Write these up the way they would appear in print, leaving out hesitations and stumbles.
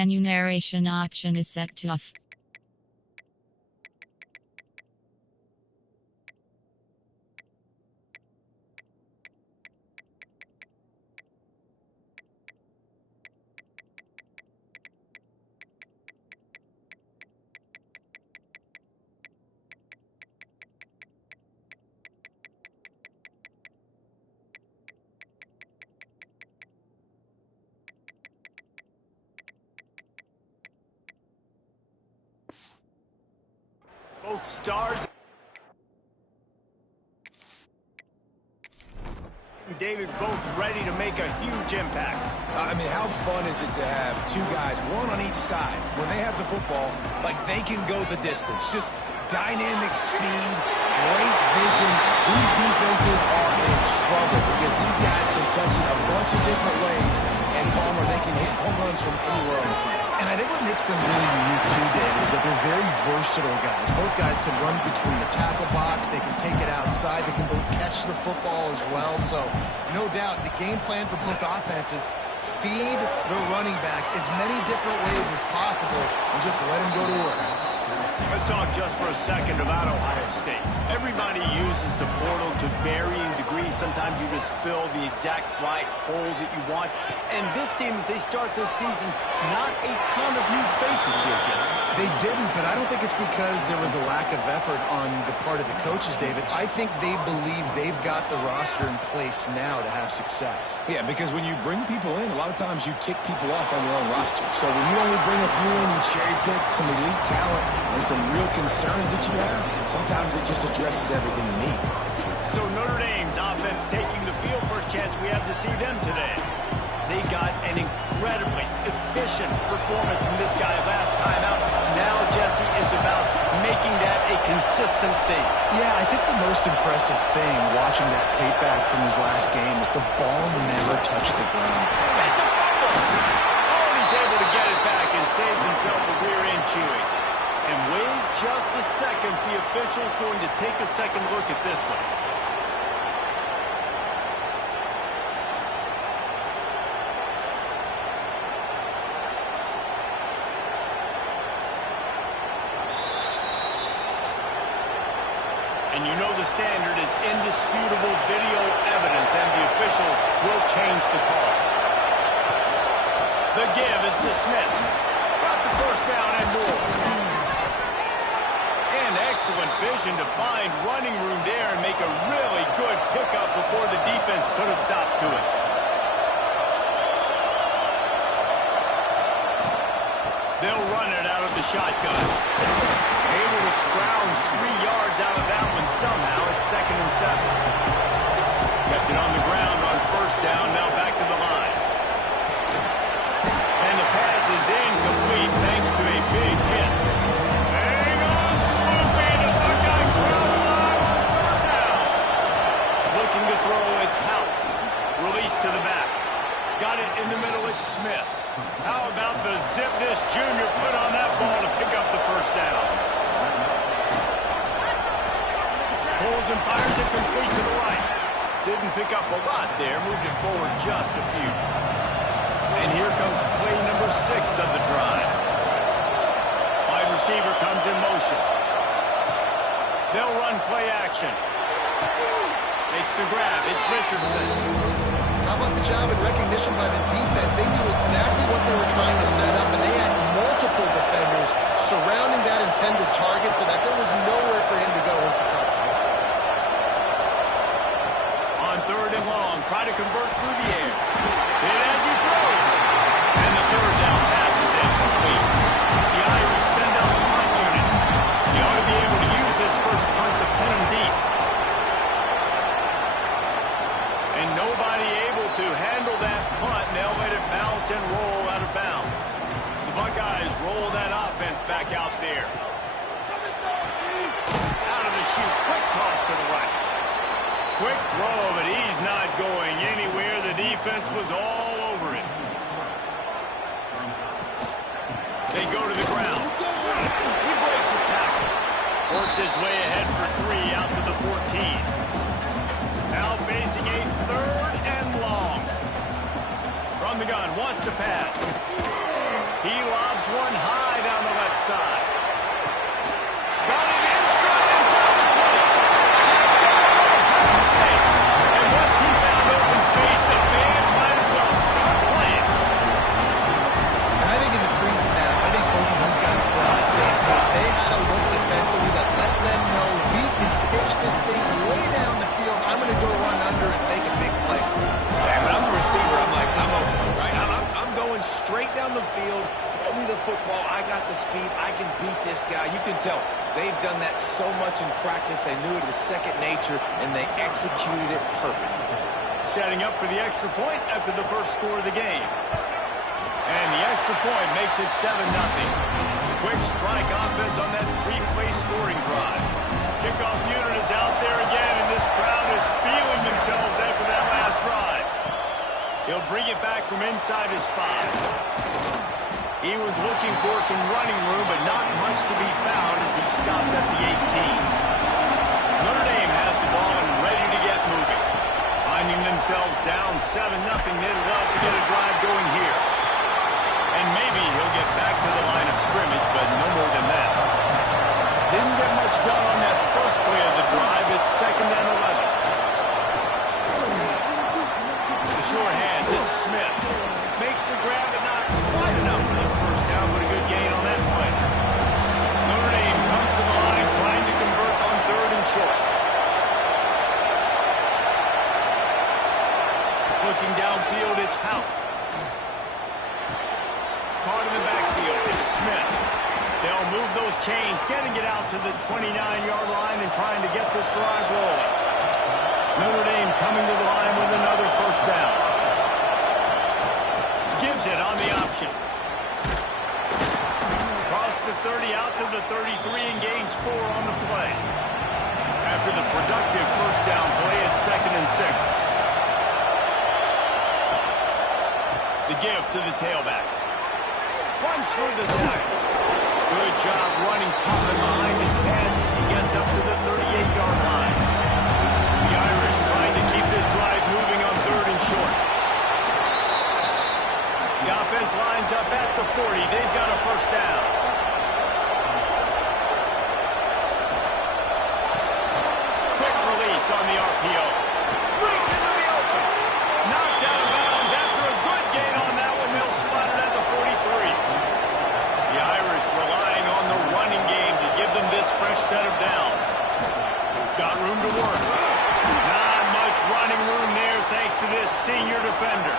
Menu narration option is set to off. Both stars. David both ready to make a huge impact. I mean, how fun is it to have two guys, one on each side, when they have the football, like they can go the distance. Just dynamic speed, great vision. These defenses are in trouble because these guys can touch it a bunch of different ways, and Palmer, they can hit home runs from anywhere on the field. And I think what makes them really unique too, Dave, is that they're very versatile guys. Both guys can run between the tackle box. They can take it outside. They can both catch the football as well. So, no doubt, the game plan for both offenses, feed the running back as many different ways as possible and just let him go to work. Let's talk just for a second about Ohio State. Everybody uses the portal to varying degrees. Sometimes you just fill the exact right hole that you want. And this team, as they start this season, not a ton of new faces here, Jesse. They didn't, but I don't think it's because there was a lack of effort on the part of the coaches, David. I think they believe they've got the roster in place now to have success. Yeah, because when you bring people in, a lot of times you tick people off on your own roster. So when you only bring a few in, you cherry pick some elite talent and some real concerns that you have, sometimes it just addresses everything you need. So Notre Dame's offense taking the field. First chance we have to see them today. They got an incredibly efficient performance from this guy last time out. Now, Jesse, it's about making that a consistent thing. Yeah, I think the most impressive thing watching that tape back from his last game is the ball never touched the ground. It's a fumble! Oh, and he's able to get it back and saves himself a rear end chewing. And wait just a second. The official's going to take a second look at this one. And you know the standard is indisputable video evidence, and the officials will change the call. The give is to Smith. Got the first down and more. And excellent vision to find running room there and make a really good pickup before the defense put a stop to it. They'll run it out of the shotgun. Able to scrounge 3 yards out of that one somehow. It's 2nd and 7. Kept it on the ground on first down. Now back to the line. And the pass is incomplete thanks to a big hit. Hang on, Sloopy. The Buckeye crowd alive on 3rd down. Looking to throw. It's out. Release to the back. Got it in the middle. It's Smith. How about the zip this junior put on that ball to pick up the first down? Pulls and fires it complete to the right. Didn't pick up a lot there. Moved it forward just a few. And here comes play number 6 of the drive. Wide receiver comes in motion. They'll run play action. Makes the grab. It's Richardson. How about the job and recognition by the defense? They knew exactly what they were trying to set up, and they had multiple defenders surrounding that intended target so that there was nowhere for him to go once he caught the ball. On 3rd and long, try to convert through the air. Hit as he throws. And the 3rd down pass is incomplete. The Irish send out the punt unit. He ought to be able to use his first punt to pin him deep. And nobody able to handle that punt. They'll let it bounce and roll out of bounds. The Buckeyes roll that offense back out there. Out of the chute. Quick toss to the right. Quick throw, but he's not going anywhere. The defense was all over it. They go to the ground. He breaks a tackle. Works his way ahead for 3 out to the 14. Now facing a 3rd and long. From the gun, wants to pass. He lobs one high down the left side. Got it in straight inside the 20. And once he found open space, the band might as well start playing. And I think in the pre-snap, I think both of these guys were on the same page. They had a look defensively that let them know we can pitch this thing way down the field. I'm going to go run under and make a big play. Yeah, but I'm a receiver. I'm like, I'm open, right? I'm going straight down the field. Throw me the football. I got the speed. I can beat this guy. You can tell they've done that so much in practice. They knew it was second nature, and they executed it perfectly. Setting up for the extra point after the first score of the game. And the extra point makes it 7-0. Quick strike offense on that three-play scoring drive. Kickoff unit is out there again, and this crowd is feeling themselves after that last drive. He'll bring it back from inside his 5. He was looking for some running room, but not much to be found as he stopped at the 18. Notre Dame has the ball and ready to get moving. Finding themselves down 7-0, they'd love to get a drive going here. And maybe he'll get back to the line of scrimmage, but no more than that. Didn't get much done on that first play of the drive. It's 2nd and 11. The short hands, it's Smith. Makes the grab, but not quite enough for the first down, but a good gain on that play. Notre Dame comes to the line trying to convert on 3rd and short. Looking downfield, it's Hout. Caught in the backfield, it's Smith. They'll move those chains, getting it out to the 29-yard line and trying to get this drive rolling. Notre Dame coming to the line with another first down. Gives it on the option. Across the 30, out to the 33, and gains 4 on the play. After the productive first down play, it's 2nd and 6. The give to the tailback. Runs through the tackle. Good job running tough and behind his pads as he gets up to the 38-yard line. The Irish trying to keep this drive moving on 3rd and short. The offense lines up at the 40. They've got a first down. Quick release on the RPO. Breaks into the open. Knocked out of bounds after a good gain on that one. They'll spot it at the 43. The Irish relying on the running game to give them this fresh set of downs. Got room to work. Not much running room there thanks to this senior defender.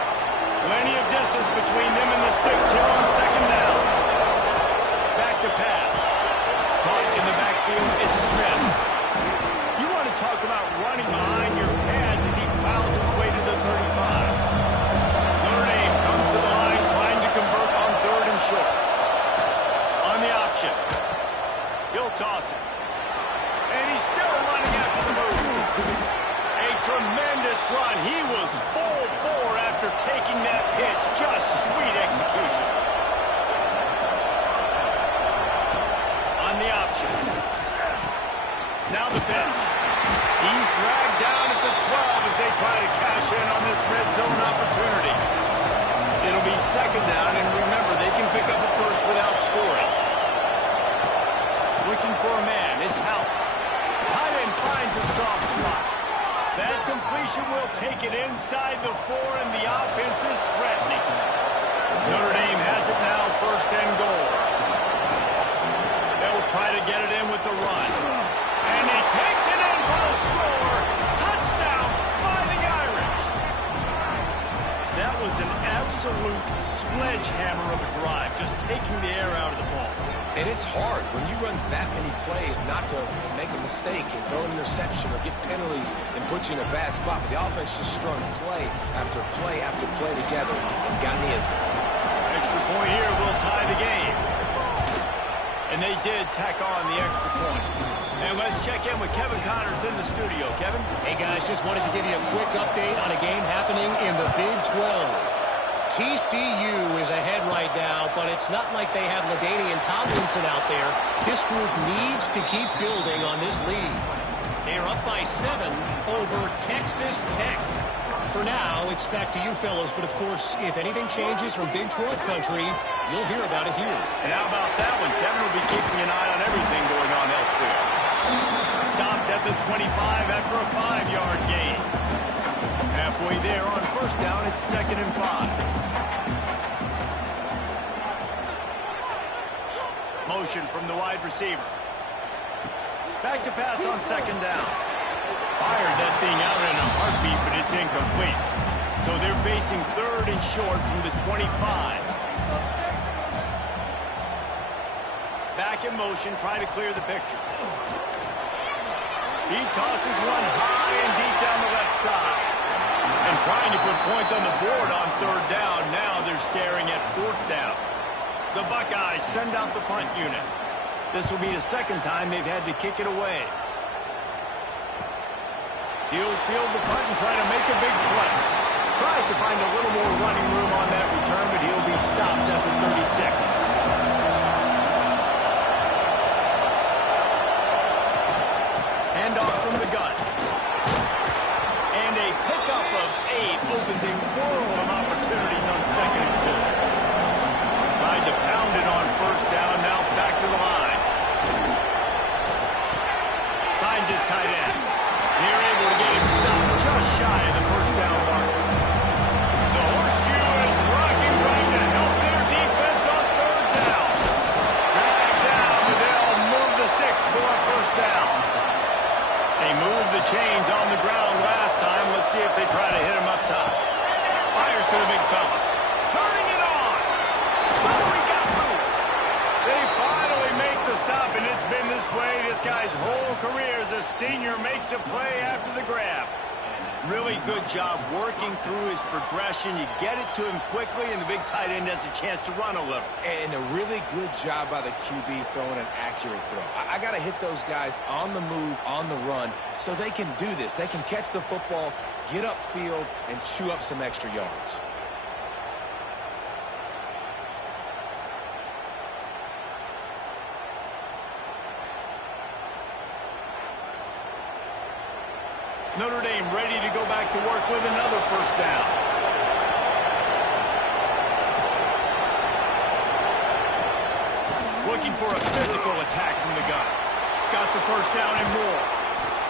Plenty of distance between them and the sticks here on 2nd down. Back to pass. Caught in the backfield, it's Smith. You want to talk about running behind your pads as he plows his way to the 35. Notre Dame comes to the line trying to convert on 3rd and short. On the option. He'll toss it. And he's still running after the move. A tremendous run. He was full bore after taking that pitch. Just sweet execution. On the option. Now the bench. He's dragged down at the 12 as they try to cash in on this red zone opportunity. It'll be 2nd down, and remember, they can pick up a first without scoring. Looking for a man. It's Hout. Tight end finds a soft spot. That completion will take it inside the 4, and the offense is threatening. Notre Dame has it now, 1st and goal. They'll try to get it in with the run. And he takes it in for the score. Touchdown, Fighting Irish. That was an absolute sledgehammer of a drive, just taking the air out of the ball. And it's hard when you run that many plays not to make a mistake and throw an interception or get penalties and put you in a bad spot. But the offense just strung play after play after play together and got in the end zone. Extra point here will tie the game. And they did tack on the extra point. And let's check in with Kevin Connors in the studio. Kevin? Hey, guys, just wanted to give you a quick update on a game happening in the Big 12. TCU is ahead right now, but it's not like they have LaDainian Tomlinson out there. This group needs to keep building on this lead. They're up by 7 over Texas Tech. for now, it's back to you fellas. But, of course, if anything changes from Big 12 country, you'll hear about it here. And how about that one? Kevin will be keeping an eye on everything going on elsewhere. Stopped at the 25 after a 5-yard gain. Halfway there on first down, it's 2nd and 5. Motion from the wide receiver. Back to pass on 2nd down. Fired that thing out in a heartbeat, but it's incomplete. So they're facing 3rd and short from the 25. Back in motion, trying to clear the picture. He tosses one high and deep down the left side. And trying to put points on the board on 3rd down. Now they're staring at 4th down. The Buckeyes send out the punt unit. This will be the 2nd time they've had to kick it away. He'll field the punt and try to make a big play. Tries to find a little more running room on that return, but he'll be stopped at the 36. Handoff from the gun. And a pickup of 8 opens a world of opportunities on 2nd and 2. Tried to pound it on 1st down, now back to the line. Finds his tight end. They're able to get him stopped just shy of the 1st down mark. The horseshoe is rocking, trying to help their defense on 3rd down. Drag down, but they'll move the sticks for a 1st down. They moved the chains on the ground last time. Let's see if they try to hit him up top. Fires to the big fella. Turning it on. Oh, he got loose. They finally make the stop, and it's been this way this guy's whole career as a senior makes a play after the grab. Really good job working through his progression. You get it to him quickly, and the big tight end has a chance to run a little. And a really good job by the QB throwing an accurate throw. I got to hit those guys on the move, on the run, so they can do this. They can catch the football, get upfield, and chew up some extra yards. Notre Dame ready to go back to work with another 1st down. Looking for a physical attack from the gun. Got the 1st down and more.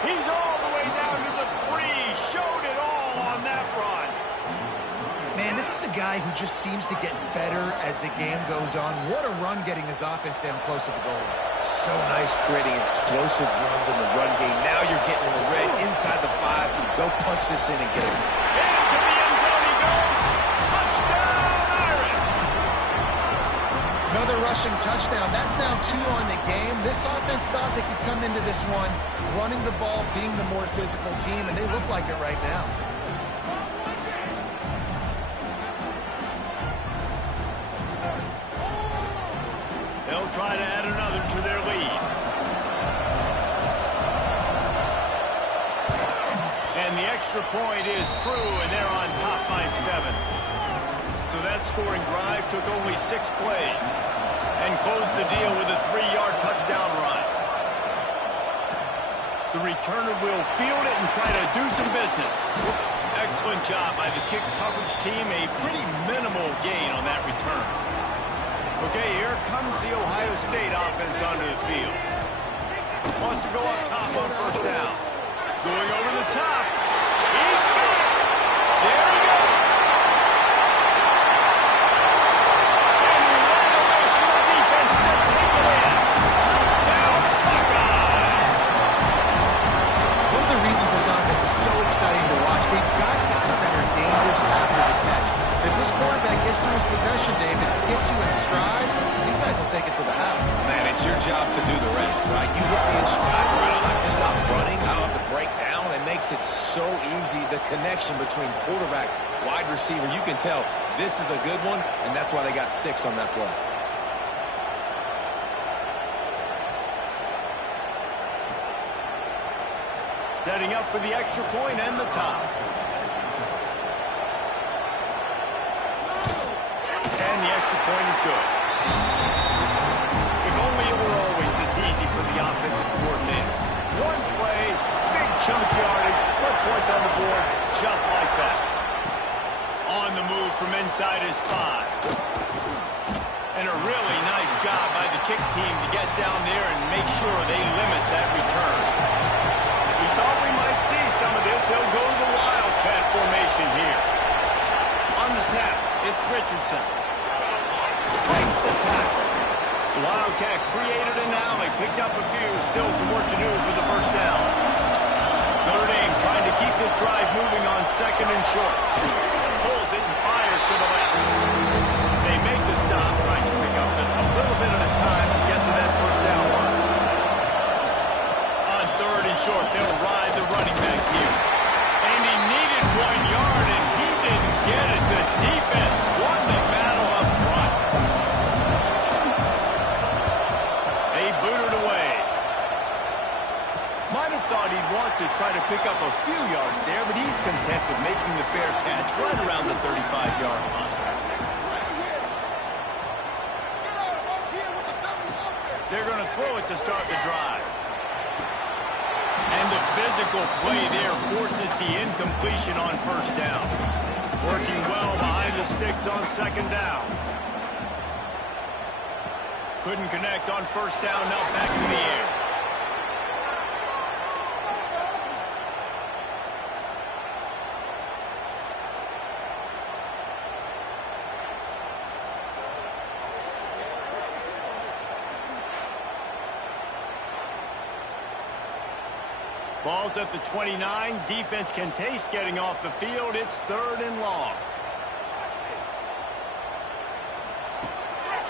He's all the way down to the 3. Showed it all on that run. Man, this is a guy who just seems to get better as the game goes on. What a run getting his offense down close to the goal line. So nice creating explosive runs in the run game. Now you're getting in the red inside the 5. Go punch this in and get it. Into the end zone he goes. Touchdown, Irish. Another rushing touchdown. That's now 2 on the game. This offense thought they could come into this one running the ball, being the more physical team, and they look like it right now. They'll try to add another to their lead. And the extra point is true, and they're on top by 7. So that scoring drive took only 6 plays and closed the deal with a 3-yard touchdown run. The returner will field it and try to do some business. Excellent job by the kick coverage team. A pretty minimal gain on that return. Okay, here comes the Ohio State offense onto the field. Wants to go up top on 1st down. Going over the top. He's got it. There he goes. And he ran away from the defense to take it in. Touchdown, Buckeyes. One of the reasons this offense is so exciting to watch, they've got guys that are dangerous after the catch. If this quarterback gets through his progression, David, gets you in stride, these guys will take it to the house. Man, it's your job to do the rest, right? You hit me in stride, I don't have to stop running, I don't have to break down. It makes it so easy, the connection between quarterback, wide receiver. You can tell this is a good one, and that's why they got 6 on that play. Setting up for the extra point and the top. And the extra point is good. If only it were always this easy for the offensive coordinators. One play, big chunk yardage, put points on the board, just like that. from inside his 5. And a really nice job by the kick team to get down there and make sure they limit that return. We thought we might see some of this. They'll go to the Wildcat formation here. On the snap, it's Richardson. Breaks the tackle. The Wildcat created an alley, picked up a few. Still some work to do for the first down. Notre Dame trying to keep this drive moving on 2nd and short. Pulls it and fires to the left. They make the stop, trying to pick up just a little bit at a time to get to that first down line. On 3rd and short, they'll ride the running back here. And he needed 1 yard, and he didn't get it. The defense won the battle up front. They booted away. Might have thought he'd want to try to pick up a few yards there, but he's content with making the fair catch right around the 35-yard line. They're going to throw it to start the drive. And the physical play there forces the incompletion on 1st down. Working well behind the sticks on 2nd down. Couldn't connect on 1st down, now back in the air. Ball's at the 29. Defense can taste getting off the field. It's 3rd and long.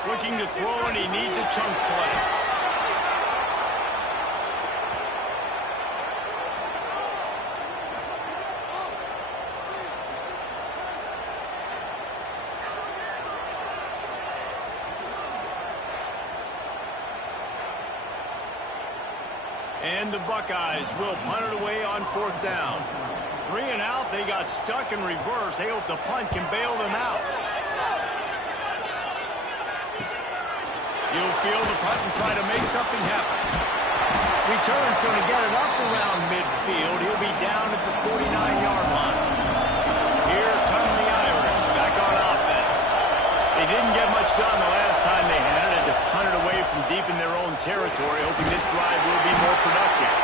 Looking to throw, and he needs a chunk play. And the Buckeyes will punt it away on 4th down. 3 and out. They got stuck in reverse. They hope the punt can bail them out. You'll feel the punt and try to make something happen. Return's going to get it up around midfield. He'll be down at the 49-yard line. Here come the Irish back on offense. They didn't get much done the last time they had it. Had to punt it away from deep in their own territory, hoping this drive will be more productive.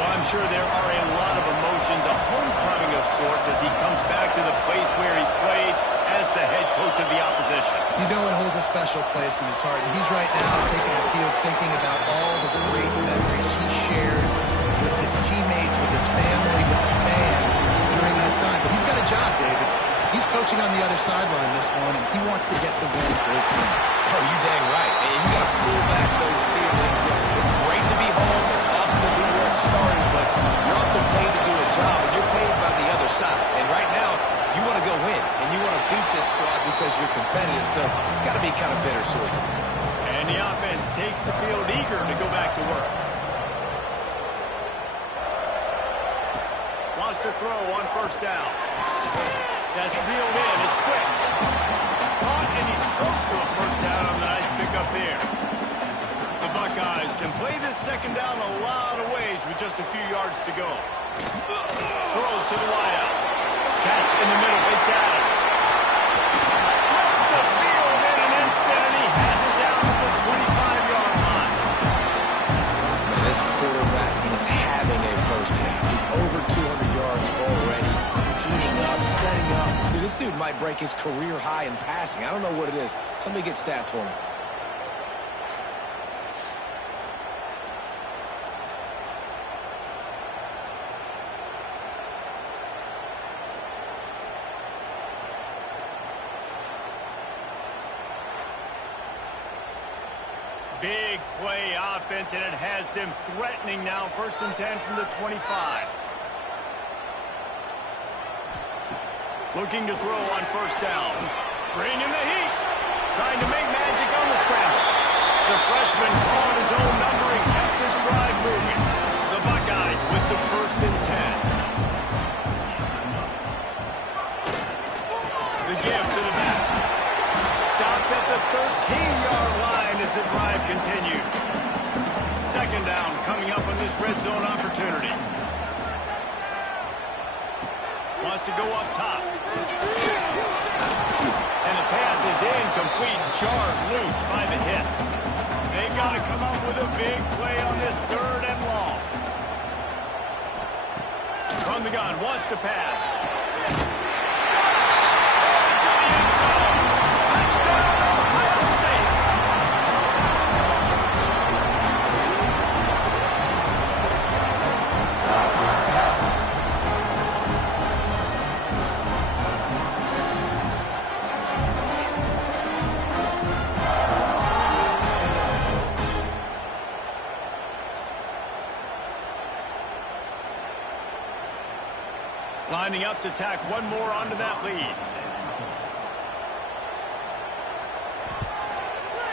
Well, I'm sure there are a lot of emotions, a homecoming of sorts as he comes back to the place where he played as the head coach of the opposition. You know it holds a special place in his heart, and he's right now taking the field thinking about all the great memories he shared with his teammates, with his family, with the fans during this time. But he's got a job, David. He's coaching on the other sideline this one, and he wants to get the win for his team. Oh, you dang right. And you got to pull back those feelings. It's great to be home. It's awesome to be where it started, but you're also paid to do a job, and you're paid by the other side. And right now, you want to go win, and you want to beat this squad because you're competitive, so it's got to be kind of bittersweet. And the offense takes the field eager to go back to work. Wants to throw on 1st down. That's reeled in. It's quick. Caught, and he's close to a 1st down on the nice pickup there. The Buckeyes can play this 2nd down a lot of ways with just a few yards to go. Throws to the wideout. Catch in the middle. It's Adams. Throws the field in an instant, and he has it down at the 25-yard line. Man, this quarterback is having a 1st half. He's over 200 yards already. Heating up, setting up. Dude, this dude might break his career high in passing. I don't know what it is. Somebody get stats for me. Big play offense, and it has them threatening now. 1st and 10 from the 25. Looking to throw on 1st down. Bringing the heat. Trying to make magic on the scramble. The freshman called his own number and kept his drive moving. The Buckeyes with the 1st and 10. The give to the back. Stopped at the 13-yard line as the drive continues. 2nd down coming up on this red zone opportunity. wants to go up top. And the pass is incomplete, jarred loose by the hit. They've got to come up with a big play on this 3rd and long. From the gun, wants to pass. To the end zone. Touchdown, Ohio State. Lining up to tack one more onto that lead.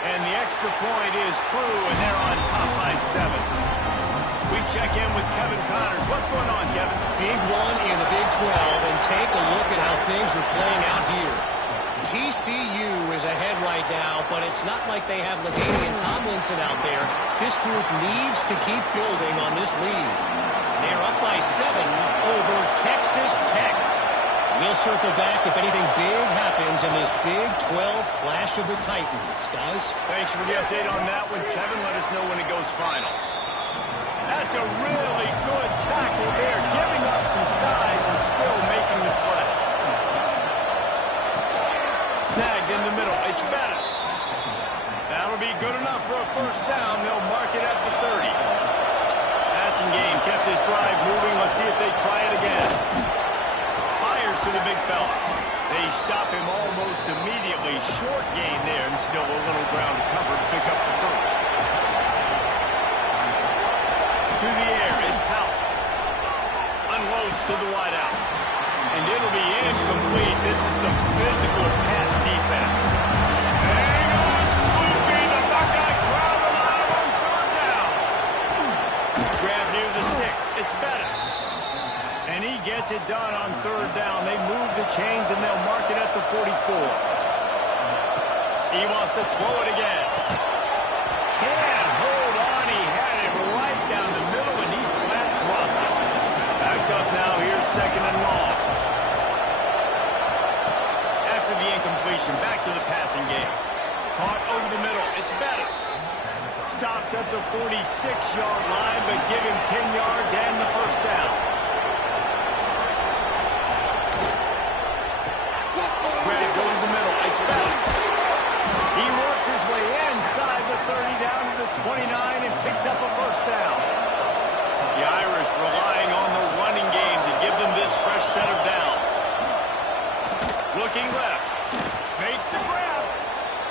And the extra point is true, and they're on top by 7. We check in with Kevin Connors. What's going on, Kevin? Big one in the Big 12, and take a look at how things are playing out here. TCU is ahead right now, but it's not like they have LaDainian Tomlinson out there. This group needs to keep building on this lead. They're up by 7 over Texas Tech. We'll circle back if anything big happens in this Big 12 clash of the Titans. Guys? Thanks for the update on that one, Kevin. Let us know when it goes final. That's a really good tackle there, giving up some size and still making the play. Snagged in the middle. It's Bettis. That'll be good enough for a 1st down. They'll mark it at the 30. Passing game kept this drive moving. Let's see if they try it again. Fires to the big fella. They stop him almost immediately. Short gain there, and still a little ground to cover to pick up the 1st. To the air, it's Howell. Unloads to the wideout. And it'll be incomplete. This is some physical pass defense. Hang on, Sloopy. The Buckeye crowd allowed him on 3rd down. Grab near the sticks. It's Bettis. And he gets it done on 3rd down. They move the chains, and they'll mark it at the 44. He wants to throw it again. Can't hold on. He had it right down the middle, and he flat dropped it. Backed up now. Here's 2nd and long. After the incompletion, back to the passing game. Caught over the middle. It's Bettis. Stopped at the 46-yard line, but give him 10 yards and the 1st down. Grab over the middle. It's Bettis. He works his way inside the 30 down to the 29 and picks up a 1st down. The Irish relying on the running game to give them this fresh set of downs. Looking left. Makes the grab.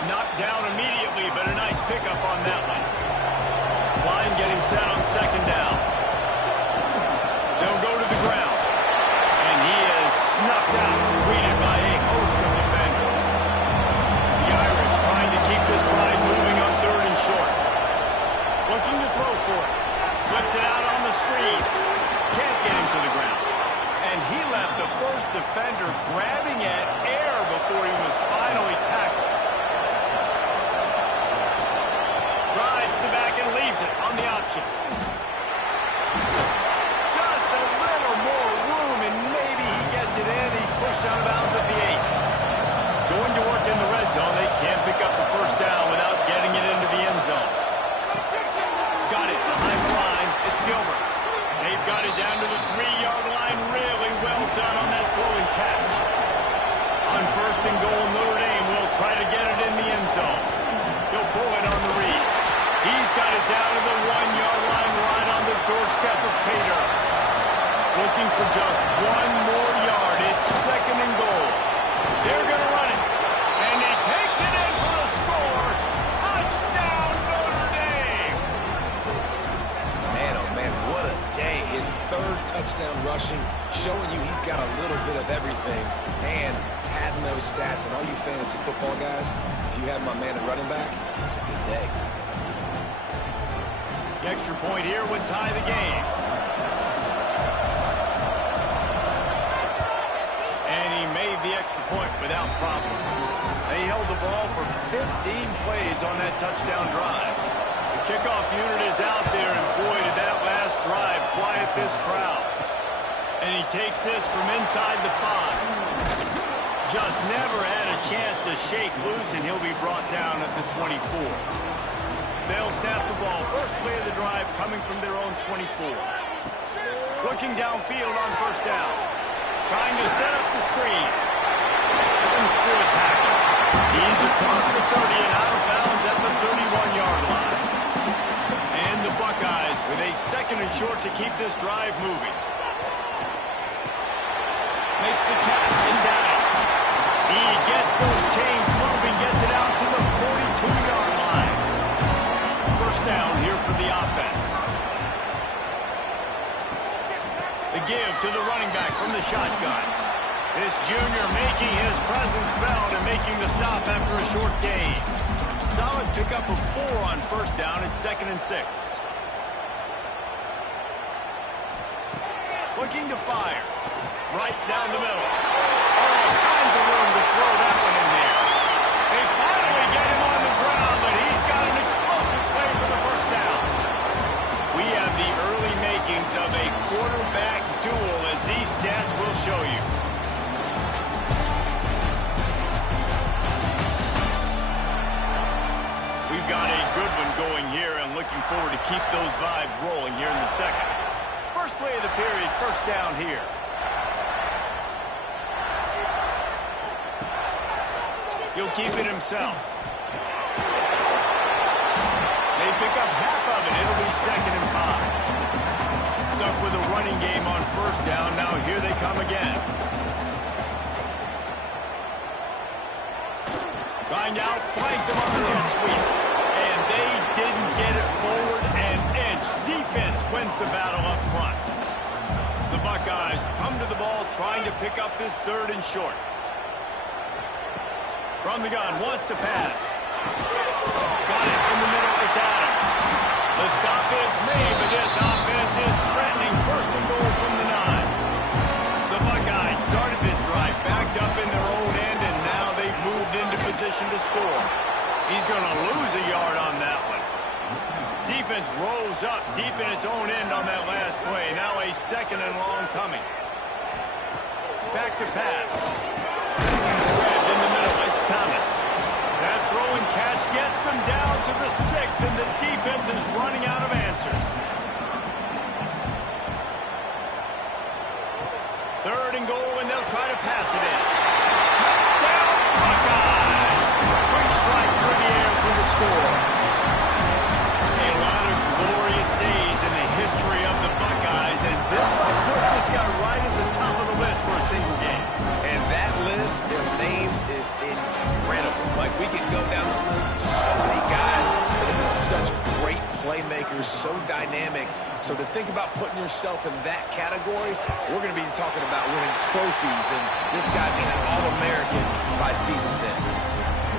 Knocked down immediately, but a nice pickup on that one. Line getting set on 2nd down. They'll go to the ground. And he is snuffed out, greeted by a host of defenders. The Irish trying to keep this drive moving on 3rd and short. Looking to throw for it. Flips it out on the screen. Can't get him to the ground. And he left the 1st defender grabbing at air before he was finally tackled. Rides the back and leaves it on the option. Just a little more room, and maybe he gets it in. He's pushed out of bounds at the 8. Going to work in the red zone. They can't pick up the 1st down without getting it into the end zone. Got it behind the line. It's Gilbert. They've got it down to the 3-yard line. Really well done on that throw and catch. On 1st and goal, Notre Dame will try to get it in the end zone. He'll pull it on the read. He's got it down to the 1-yard line, right on the doorstep of Pater. Looking for just 1 more yard. It's 2nd and goal. They're going to run it. And he takes it in for a score. Touchdown, Notre Dame. Man, oh man, what a day. His 3rd touchdown rushing, showing you he's got a little bit of everything. And padding those stats. And all you fantasy football guys, if you have my man at running back, it's a good day. The extra point here would tie the game. And he made the extra point without problem. They held the ball for 15 plays on that touchdown drive. The kickoff unit is out there, and boy, did that last drive quiet this crowd. And he takes this from inside the 5. Just never had a chance to shake loose, and he'll be brought down at the 24. They'll snap the ball. First play of the drive coming from their own 24. Looking downfield on first down. Trying to set up the screen. Comes through a tackle. He's across the 30 and out of bounds at the 31-yard line. And the Buckeyes with a second and short to keep this drive moving. Makes the catch. It's Adams. He gets those chains moving, gets it out to the 42-yard line. First down here for the offense. The give to the running back from the shotgun. This junior making his presence felt and making the stop after a short gain. Solid pickup of 4 on first down at 2nd and 6. Looking to fire. Right down the middle. All kinds of room to throw that one in there. They finally get him on the ground, but he's got an explosive play for the first down. We have the early makings of a quarterback duel, as these stats will show you. We've got a good one going here, and looking forward to keep those vibes rolling here in the second. First play of the period, first down here. He'll keep it himself. They pick up half of it. It'll be 2nd and 5. Stuck with a running game on first down. Now here they come again. Trying to outflank them on the jet sweep. And they didn't get it forward an inch. Defense wins the battle up front. The Buckeyes come to the ball trying to pick up this 3rd and short. From the gun, wants to pass. Got it in the middle, it's Adams. The stop is made, but this offense is threatening. First and goal from the 9. The Buckeyes started this drive backed up in their own end, and now they've moved into position to score. He's going to lose a yard on that one. Defense rolls up deep in its own end on that last play. Now a 2nd and long coming. Back to pass. Grabbed in the middle. It's Thomas. That throw and catch gets them down to the 6, and the defense is running out of answers. 3rd and goal, and they'll try to pass it in. Touchdown, Buckeyes! Quick strike through the air for the score. A lot of glorious days in the history of the Buckeyes, and this might put this guy right at the top of the list for a single game. And that list, their names, is incredible. Like, we can go down the list of so many guys that have been such great playmakers, so dynamic. So to think about putting yourself in that category, we're going to be talking about winning trophies and this guy being an All-American by season's end.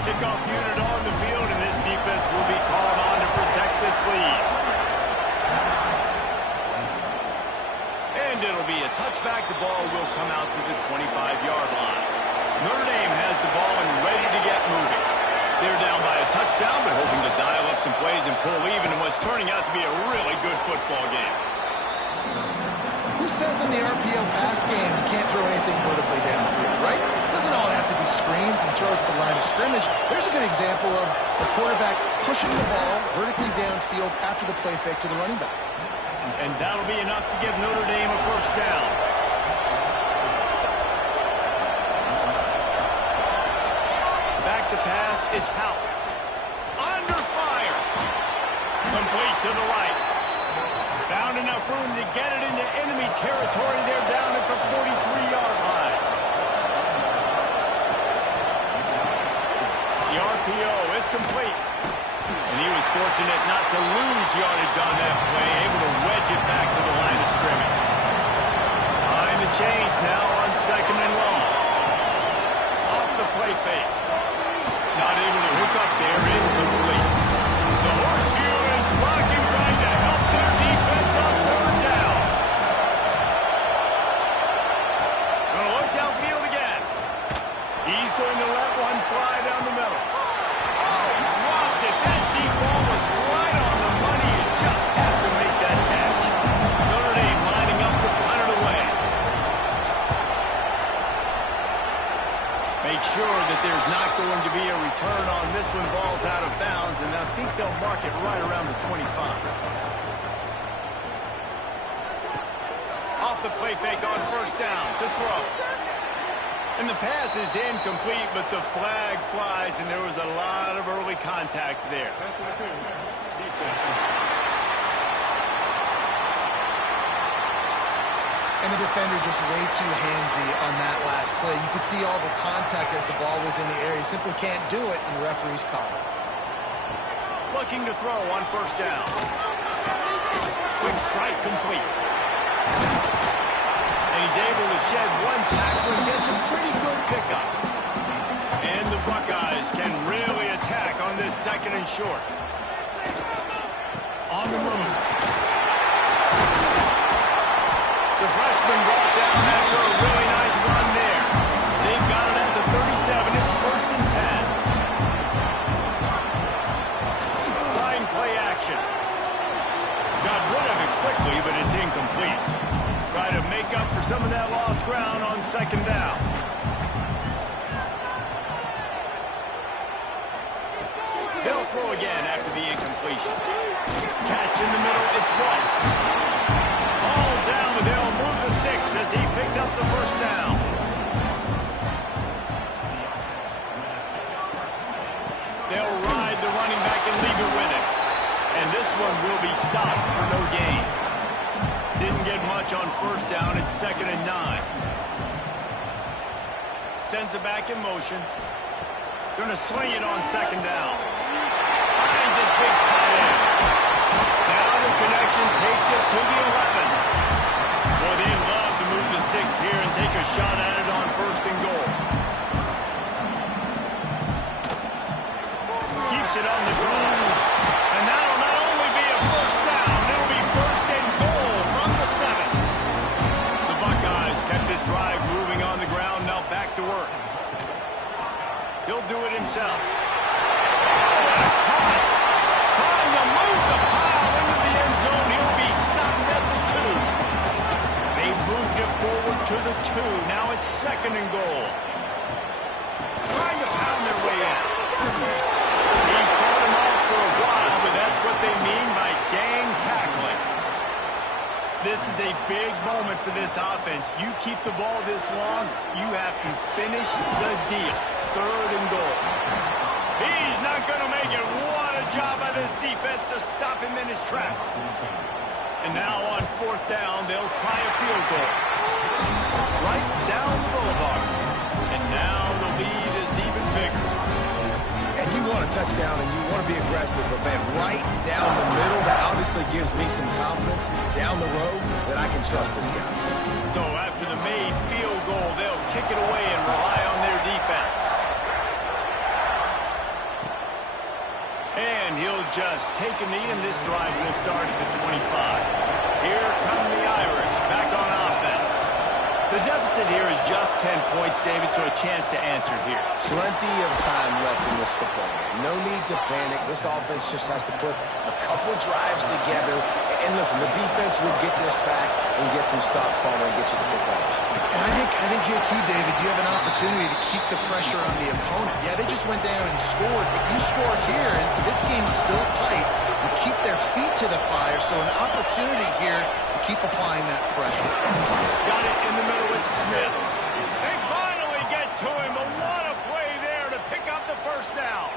Kickoff unit on the field, and this defense will be called on to protect this lead. And it'll be a touchback. The ball will come out to the 25-yard line. Notre Dame has the ball and ready to get moving. They're down by a touchdown, but hoping to dial up some plays and pull even in what's turning out to be a really good football game. Who says in the RPO pass game you can't throw anything vertically downfield, right? It doesn't all have to be screens and throws at the line of scrimmage. There's a good example of the quarterback pushing the ball vertically downfield after the play fake to the running back. And that'll be enough to give Notre Dame a first down. Back to pass, it's Howard. Under fire. Complete to the right. Found enough room to get it into enemy territory. They're down at the 43-yard line. The RPO, it's complete. And he was fortunate not to lose yardage on that play, able to wedge it back to the line of scrimmage. Behind the chains now on 2nd and long. Off the play fake. Not able to hook up there, incomplete. The horseshoe is rocking, trying to help their defense on 3rd down. Going to look downfield again. He's going to let one fly down the middle. Oh, he dropped it. That deep ball was right on the money. It just the play fake on first down to throw. And the pass is incomplete, but the flag flies, and there was a lot of early contact there. And the defender just way too handsy on that last play. You could see all the contact as the ball was in the air. He simply can't do it, and the referee's caught it. Looking to throw on first down. Quick strike complete. And he's able to shed one tackle and gets a pretty good pickup. And the Buckeyes can really attack on this second and short. On the move. The freshman brought down after a really nice run there. They've got it at the 37. It's first and 10. Line play action. Got rid of it quickly, but it's incomplete. Try to make up for some of that lost ground on second down. They'll throw again after the incompletion. Catch in the middle. It's Ross. All down, but they'll move the sticks as he picks up the first down. They'll ride the running back and leave it with him. And this one will be stopped for no gain. Didn't get much on first down. It's second and 9. Sends it back in motion. Going to swing it on second down. Finds his big tight end. Now the connection takes it to the 11. Boy, they'd love to move the sticks here and take a shot at it on first and goal. Keeps it on the drive. And that'll not only be a first down, it'll be first and goal from the 7. The Buckeyes kept this drive moving on the ground, now back to work. He'll do it himself. Trying to move the pile into the end zone. He'll be stopped at the 2. They moved it forward to the 2. Now it's second and goal. Trying to pound their way in. He fought him off for a while, but that's what they mean by gang tackling. This is a big moment for this offense. You keep the ball this long, you have to finish the deal. Third and goal. He's not going to make it. What a job by this defense to stop him in his tracks. And now on fourth down, they'll try a field goal. Right down the boulevard. And now the lead is even bigger. And you want a touchdown and you want to be aggressive, but man, right down the middle, that obviously gives me some confidence down the road that I can trust this guy. So after the made field goal, they'll kick it away and rely on their defense. And he'll just take a knee, and this drive will start at the 25. Here come the Irish back on offense. The deficit here is just 10 points, David, so a chance to answer here. Plenty of time left in this football game. No need to panic. This offense just has to put a couple drives together. And listen, the defense will get this back and get some stops forward and get you the football. And I think here too, David, you have an opportunity to keep the pressure on the opponent. Yeah, they just went down and scored, but you score here, and this game's still tight. You keep their feet to the fire, so an opportunity here to keep applying that pressure. Got it in the middle with Smith. They finally get to him, but what a play there to pick up the first down.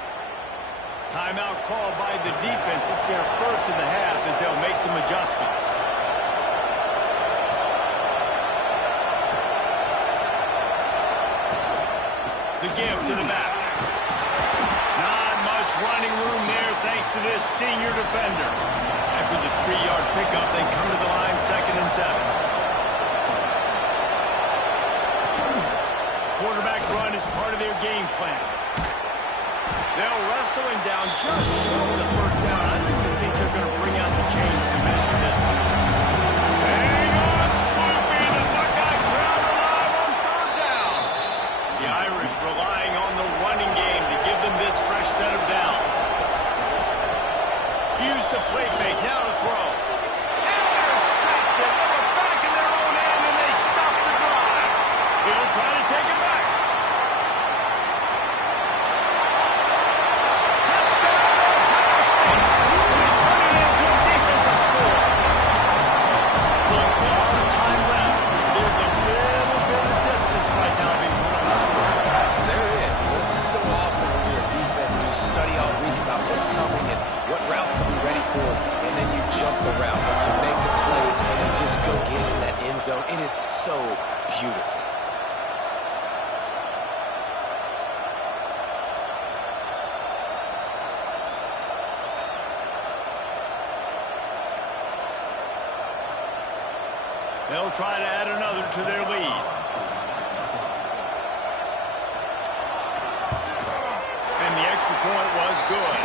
Timeout called by the defense. It's their first of the half as they'll make some adjustments. The give to the back. Not much running room there thanks to this senior defender. After the 3-yard pickup, they come to the line second and 7. Quarterback run is part of their game plan. They'll wrestle him down just short of the first down. I really think they're going to bring out the chains to measure this one. Hang on, Sloopy. The Buckeye crowd alive on third down. The Irish relying on the running game to give them this fresh set of downs. Use the play fake. Now to throw. Intercepted. They were back in their own end, and they stop the drive. He'll try to take it back. Touchdown, Ohio State. They turn it into a defensive score. zone. It is so beautiful. They'll try to add another to their lead. And the extra point was good.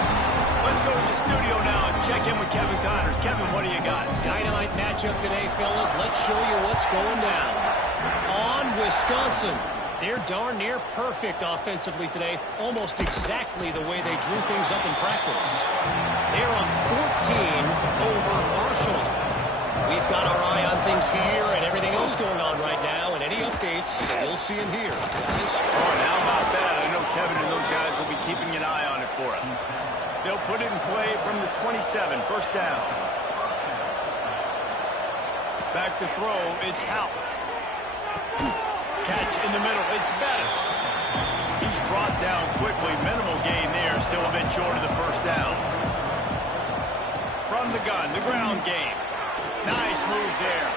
Let's go to the studio now and check in with Kevin Connors. Kevin, what do you got? Dynamite matchup today, fellas. Let's show you what's going down. On Wisconsin. They're darn near perfect offensively today. Almost exactly the way they drew things up in practice. They're on 14 over Marshall. We've got our eye on things here and everything else going on right now. And any updates, you'll see them here, guys. Oh, and how about that? I know Kevin and those guys will be keeping an eye on it for us. They'll put it in play from the 27, first down. Back to throw, it's Houck. Catch in the middle, it's Bettis. He's brought down quickly. Minimal gain there, still a bit short of the first down. From the gun, the ground game. Nice move there.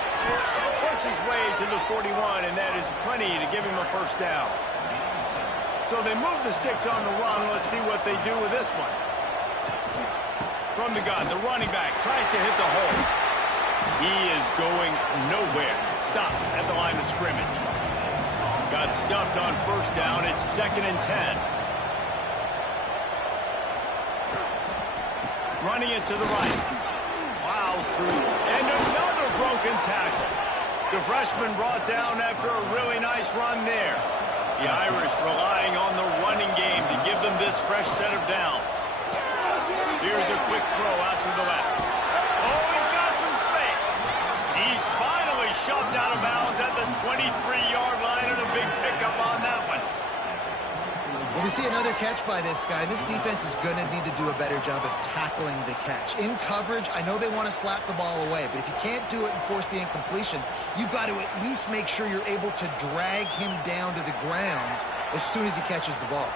Works his way to the 41, and that is plenty to give him a first down. So they move the sticks on the run. Let's see what they do with this one. From the gun, the running back tries to hit the hole. He is going nowhere. Stop at the line of scrimmage. Got stuffed on first down. It's 2nd and 10. Running it to the right. Plows through. And another broken tackle. The freshman brought down after a really nice run there. The Irish relying on the running game to give them this fresh set of downs. Here's a quick throw out to the left. Oh, he's got some space. He's finally shoved out of bounds at the 23-yard line, and a big pickup on that one. Well, we see another catch by this guy. This defense is going to need to do a better job of tackling the catch. In coverage, I know they want to slap the ball away, but if you can't do it and force the incompletion, you've got to at least make sure you're able to drag him down to the ground as soon as he catches the ball.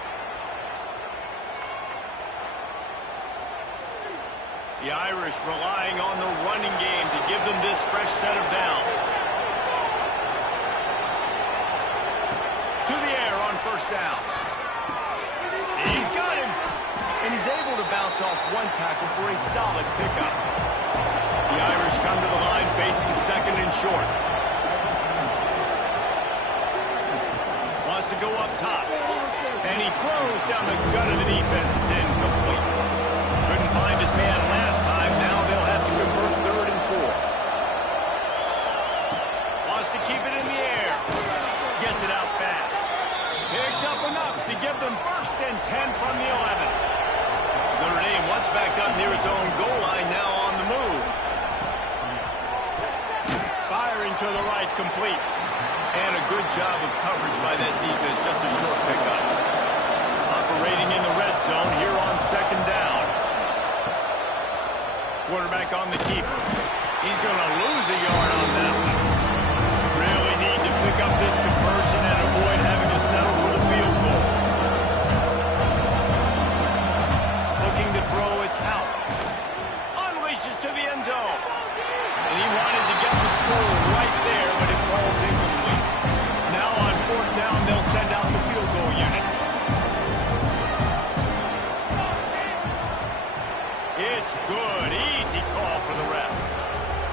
The Irish relying on the running game to give them this fresh set of downs. To the air on first down. He's got him. And he's able to bounce off one tackle for a solid pickup. The Irish come to the line facing 2nd and short. Wants to go up top. And he throws down the gun of the defense. It's incomplete. Couldn't find his man last time. Now they'll have to convert 3rd and 4. Wants to keep it in the air. Gets it out fast. Picks up enough to give them 1st and 10 from the 11. Notre Dame once backed up near its own goal line, now on the move. Firing to the right, complete. And a good job of coverage by that defense, just a short pickup. Operating in the red zone here on 2nd down. Quarterback on the keeper. He's going to lose a yard on that one. Really need to pick up this conversion and avoid having to settle for the field goal. Looking to throw, it's Houck. Unleashes to the end zone. And he wanted to get the score right there, but it falls incomplete. Now on 4th down, they'll send out the field goal unit. It's good. Easy call for the ref.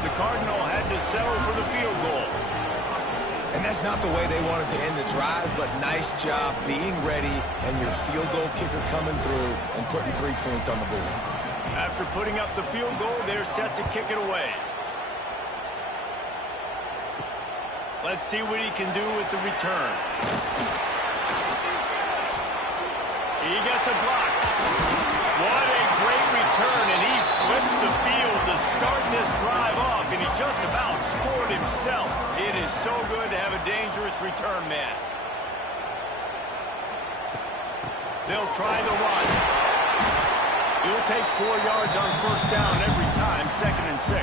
The Cardinal had to settle for the field goal. And that's not the way they wanted to end the drive, but nice job being ready and your field goal kicker coming through and putting 3 points on the board. After putting up the field goal, they're set to kick it away. Let's see what he can do with the return. He gets a block. What a great return, and he flips the field to start this drive off, and he just about scored himself. It is so good to have a dangerous return man. They'll try the run. He'll take 4 yards on first down every time, 2nd and 6.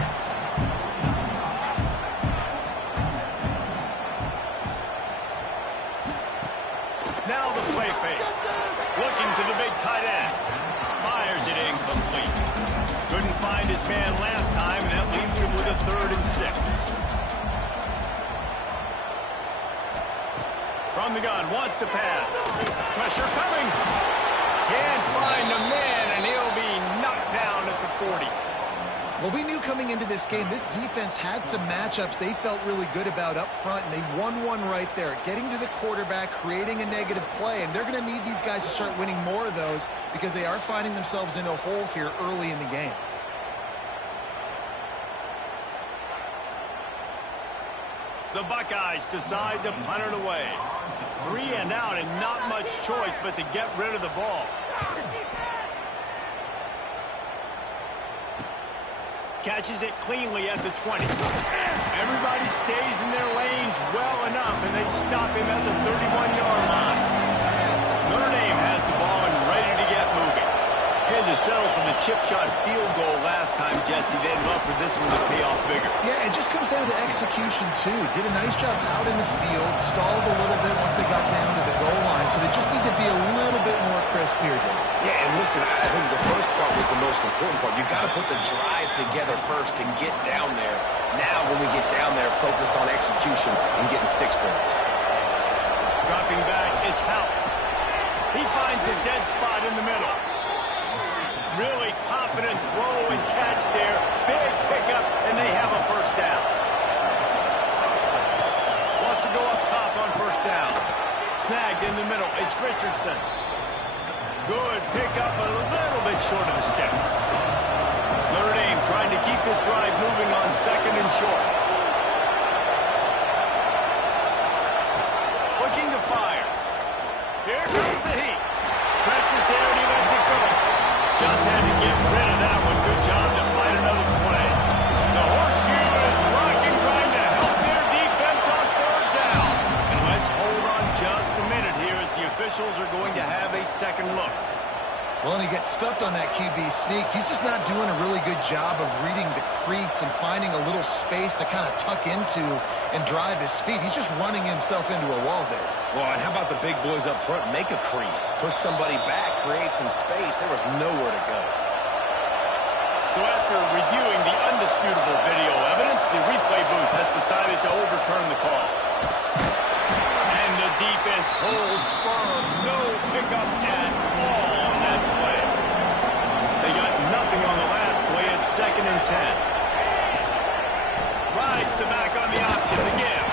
Now the play fake. Looking to the big tight end. Fires it incomplete. Couldn't find his man last time, and that leaves him with a 3rd and 6. the gun, wants to pass. Pressure coming. Can't find a man, and he'll be knocked down at the 40. Well, we knew coming into this game, this defense had some matchups they felt really good about up front, and they won one right there, getting to the quarterback, creating a negative play, and they're going to need these guys to start winning more of those because they are finding themselves in a hole here early in the game. The Buckeyes decide to punt it away. 3 and out, and not much choice but to get rid of the ball. Catches it cleanly at the 20. Everybody stays in their lanes well enough, and they stop him at the 31-yard line. Notre Dame has the ball and ready to get moving. Had to settle for the chip shot field goal last time, Jesse. They'd love for this one to pay off bigger. Yeah, it just comes down to execution, too. Did a nice job out in the field, stalled a little bit once they got down to the goal line, so they just need to be a little bit more crisp here, Dave. Yeah, and listen, I think the first part was the most important part. You've got to put the drive together first and get down there. Now, when we get down there, focus on execution and getting 6 points. Dropping back, it's Houck. He finds a dead spot in the middle. Really confident throw and catch there. Big pickup, and they have a first down. Wants to go up top on first down. Snagged in the middle. It's Richardson. Good pickup, a little bit short of the sticks. Notre Dame trying to keep this drive moving on second and short. Looking to fire. Here comes the heat. Pressure's there, and he lets it go. Just had to get rid of that one. Good job to find another play. The horseshoe is rocking, trying to help their defense on third down. And let's hold on just a minute here as the officials are going to have a second look. Well, and he gets stuffed on that QB sneak. He's just not doing a really good job of reading the crease and finding a little space to kind of tuck into and drive his feet. He's just running himself into a wall there. Well, and how about the big boys up front? Make a crease. Push somebody back. Create some space. There was nowhere to go. So after reviewing the undisputable video evidence, the replay booth has decided to overturn the call. And the defense holds firm. No pickup at all on that play. They got nothing on the last play. It's 2nd and 10. Rides the back on the option to give.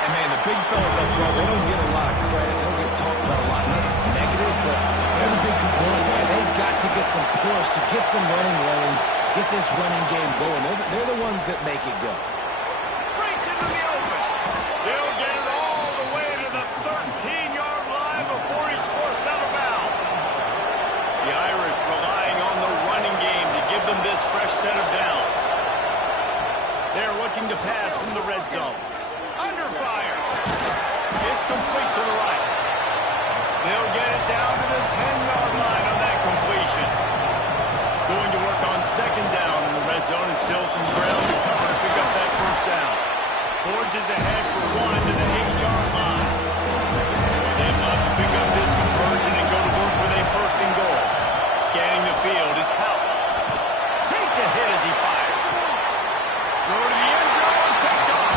And, man, the big fellas up front, they don't get a lot of credit. They don't get talked about a lot unless it's negative, but they're the big component, man. They've got to get some push, to get some running lanes, get this running game going. They're the ones that make it go. Breaks into the open. They'll get it all the way to the 13-yard line before he's forced out of bounds. The Irish relying on the running game to give them this fresh set of downs. They're looking to pass from the red zone. Under fire. It's complete to the right. They'll get it down to the 10-yard line on that completion. Going to work on second down in the red zone, and still some ground to cover to pick up that first down. Forges ahead for 1 to the 8-yard line. They'd love to pick up this conversion and go to work with a first and goal. Scanning the field, it's Houck. Takes a hit as he fires. Go to the end zone, picked off.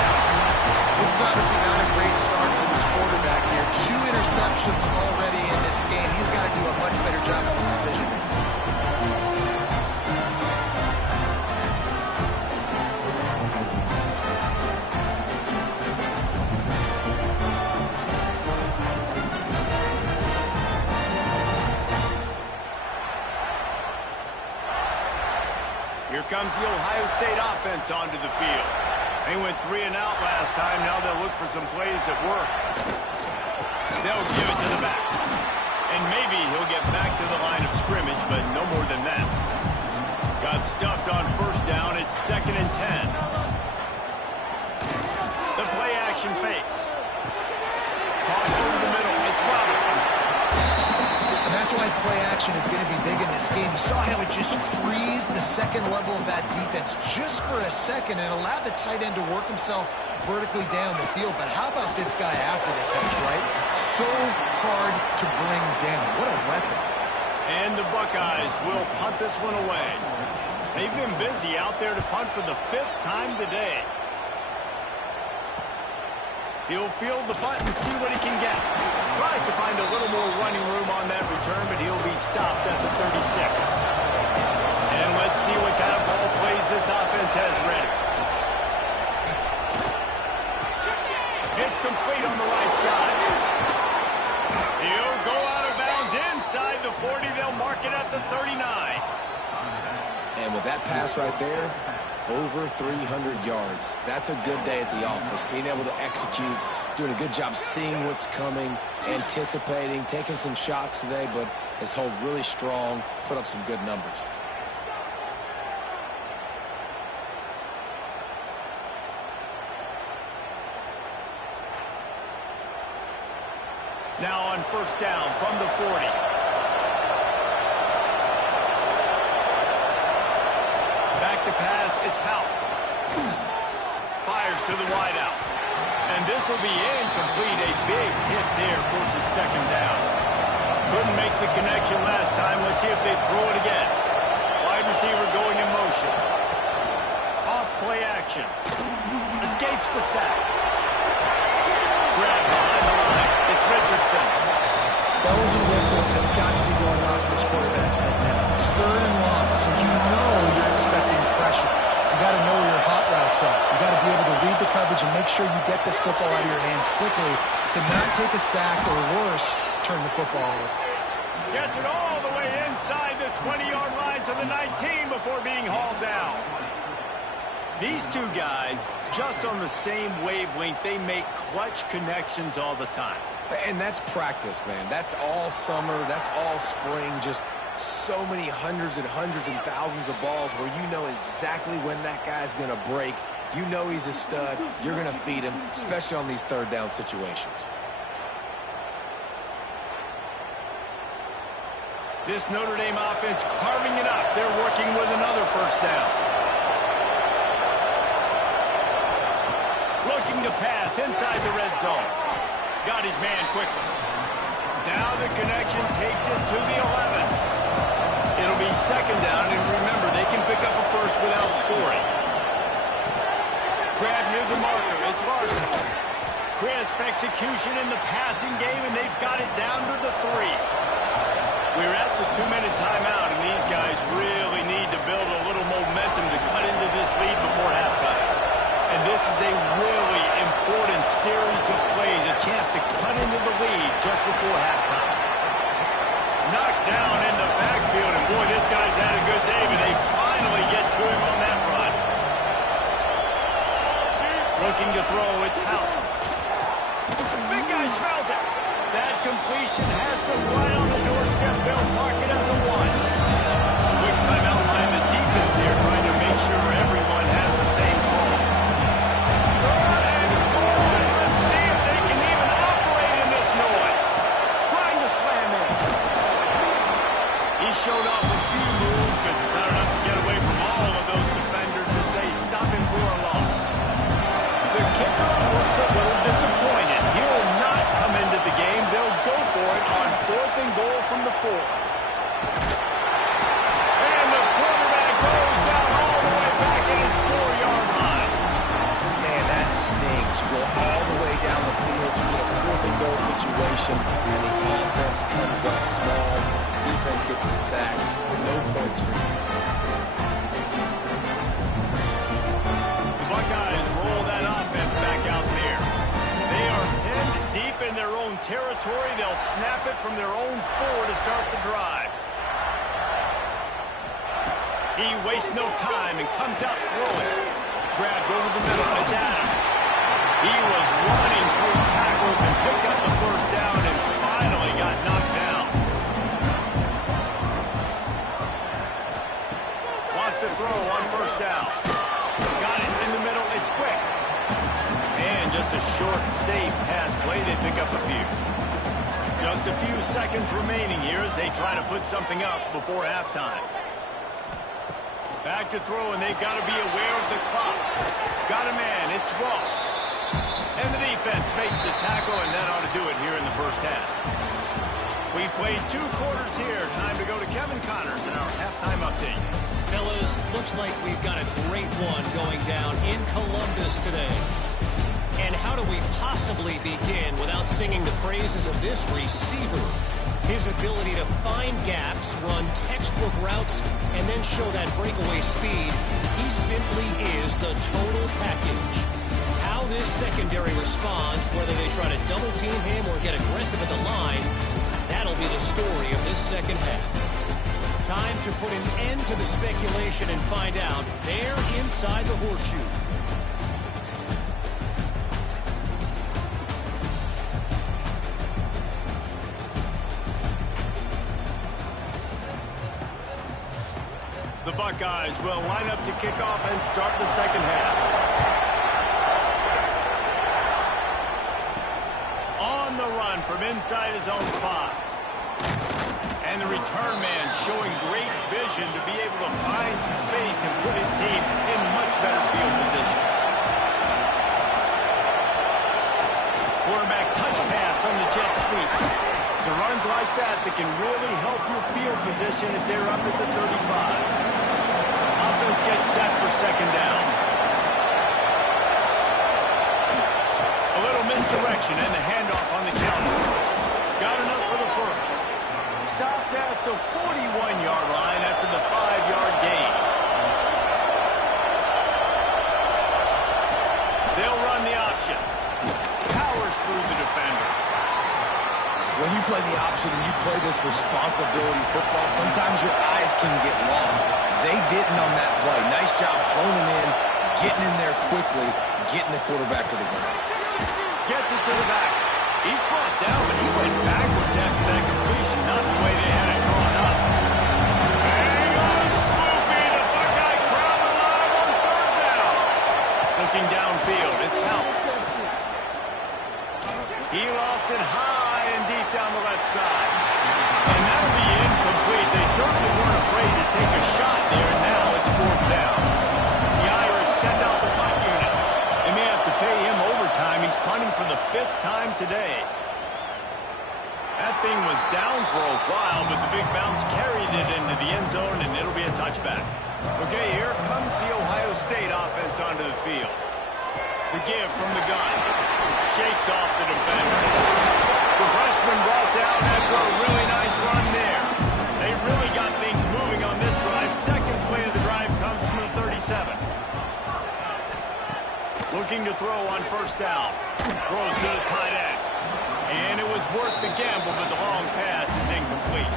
This is obviously not a great start for this quarterback here. 2 interceptions already in this game. He's got to do a much better job with his decision. Here comes the Ohio State offense onto the field. They went 3 and out last time. Now they'll look for some plays that work. They'll give it to the back. And maybe he'll get back to the line of scrimmage, but no more than that. Got stuffed on first down. It's 2nd and 10. The play action fake. Caught over the middle. It's Roberts. And that's why play action is going to be big in this game. You saw how it just freezed the second level of that defense just for a second and allowed the tight end to work himself vertically down the field. But how about this guy after the catch, right? So hard to bring down. What a weapon. And the Buckeyes will punt this one away. They've been busy out there to punt for the 5th time today. He'll field the punt and see what he can get. Tries to find a little more running room on that return, but he'll be stopped at the 36. And let's see what kind of ball plays this offense has ready. It's complete on the right side. He'll go out of bounds inside the 40. They'll mark it at the 39. And with that pass right there, over 300 yards. That's a good day at the office. Being able to execute, doing a good job seeing what's coming, anticipating, taking some shots today, but has held really strong, put up some good numbers. Now on first down from the 40. Back to pass, it's Houck. Fires to the wideout. And this will be incomplete. A big hit there forces second down. Couldn't make the connection last time. Let's see if they throw it again. Wide receiver going in motion. Off play action. Escapes the sack. Grab behind the line. It's Richardson. Bells and whistles have got to be going off in this quarterback's head now. It's 3rd and long, so you know you're expecting pressure. You got to know where your hot routes are. You got to be able to read the coverage and make sure you get this football out of your hands quickly to not take a sack or worse, turn the football over. Gets it all the way inside the 20-yard line to the 19 before being hauled down. These two guys, just on the same wavelength, they make clutch connections all the time. And that's practice, man. That's all summer. That's all spring. Just so many hundreds and thousands of balls where you know exactly when that guy's going to break. You know he's a stud. You're going to feed him, especially on these 3rd down situations. This Notre Dame offense carving it up. They're working with another first down. Looking to pass inside the red zone. Got his man quickly. Now the connection takes it to the 11. It'll be second down, and remember, they can pick up a first without scoring. Grab near the marker. It's Larson. Crisp execution in the passing game, and they've got it down to the 3. We're at the 2-minute timeout, and these guys really need to build a little momentum to cut into this lead before halftime. And this is a really important series of plays, a chance to cut into the lead just before halftime. Knocked down in the backfield, and boy, this guy's had a good day, but they finally get to him on that run. Looking to throw, it's Houck. Big guy smells it. That completion has them right on the doorstep. They'll mark it at the 1. Quick timeout line, the defense here trying to make sure everyone has the same call. Let's see if they can even operate in this noise. Trying to slam in. He showed off a few moves, but not enough to get away from all of those defenders as they stop him for a loss. The kicker looks a little disappointed. He'll not come into the game. They'll go for it on 4th and goal from the 4. And the quarterback goes down all the way back at his 4-yard line. Man, that stings. You go all the way down the field, you get a 4th and goal situation, and the offense comes up small. Defense gets the sack. No points for you. The Buckeyes roll that offense back out there. They are pinned deep in their own territory. They'll snap it from their own 4 to start the drive. He wastes no time and comes out throwing. Grabbed over the middle. It's Adams. He was running through tackles and picked up the first down and finally got knocked down. Wants to throw on first down. Got it in the middle. It's quick. And just a short, safe pass play. They pick up a few. Just a few seconds remaining here as they try to put something up before halftime. Back to throw, and they've got to be aware of the clock. Got a man. It's Ross. And the defense makes the tackle, and that ought to do it here in the first half. We've played 2 quarters here. Time to go to Kevin Connors in our halftime update. Fellas, looks like we've got a great one going down in Columbus today. And how do we possibly begin without singing the praises of this receiver? His ability to find gaps, run textbook routes, and then show that breakaway speed. He simply is the total package. How this secondary responds, whether they try to double-team him or get aggressive at the line, that'll be the story of this second half. Time to put an end to the speculation and find out. They're inside the horseshoe. The Buckeyes will line up to kick off and start the second half. On the run from inside his own 5. And the return man showing great vision to be able to find some space and put his team in much better field position. Quarterback touch pass on the jet sweep. It's runs like that can really help your field position as they're up at the 35. Offense gets set for second down. A little misdirection and the handoff on the counter. Got enough for the first. Stopped at the 41-yard line after the 5-yard gain. They'll run the option. Powers through the defender. When you play the option and you play this responsibility football, sometimes your eyes can get lost. They didn't on that play. Nice job honing in, getting in there quickly, getting the quarterback to the ground. Gets it to the back. He's brought down, but he went backwards after that completion, not the way they had it drawn up. Hang on, Sloopy, the Buckeye crowd alive on third down. Looking downfield, it's help. He lost it high and deep down the left side. And that'll be incomplete. They certainly weren't afraid to take a shot there, and now it's fourth down. The Irish send out the punt unit. They may have to pay him overtime. He's punting for the 5th time today. That thing was down for a while, but the big bounce carried it into the end zone, and it'll be a touchback. Okay, here comes the Ohio State offense onto the field. The give from the gun. Shakes off the defender. The freshman brought down after a really nice run there. They really got things moving on this drive. Second play of the drive comes from the 37. Looking to throw on first down. Throws to the tight end. And it was worth the gamble, but the long pass is incomplete.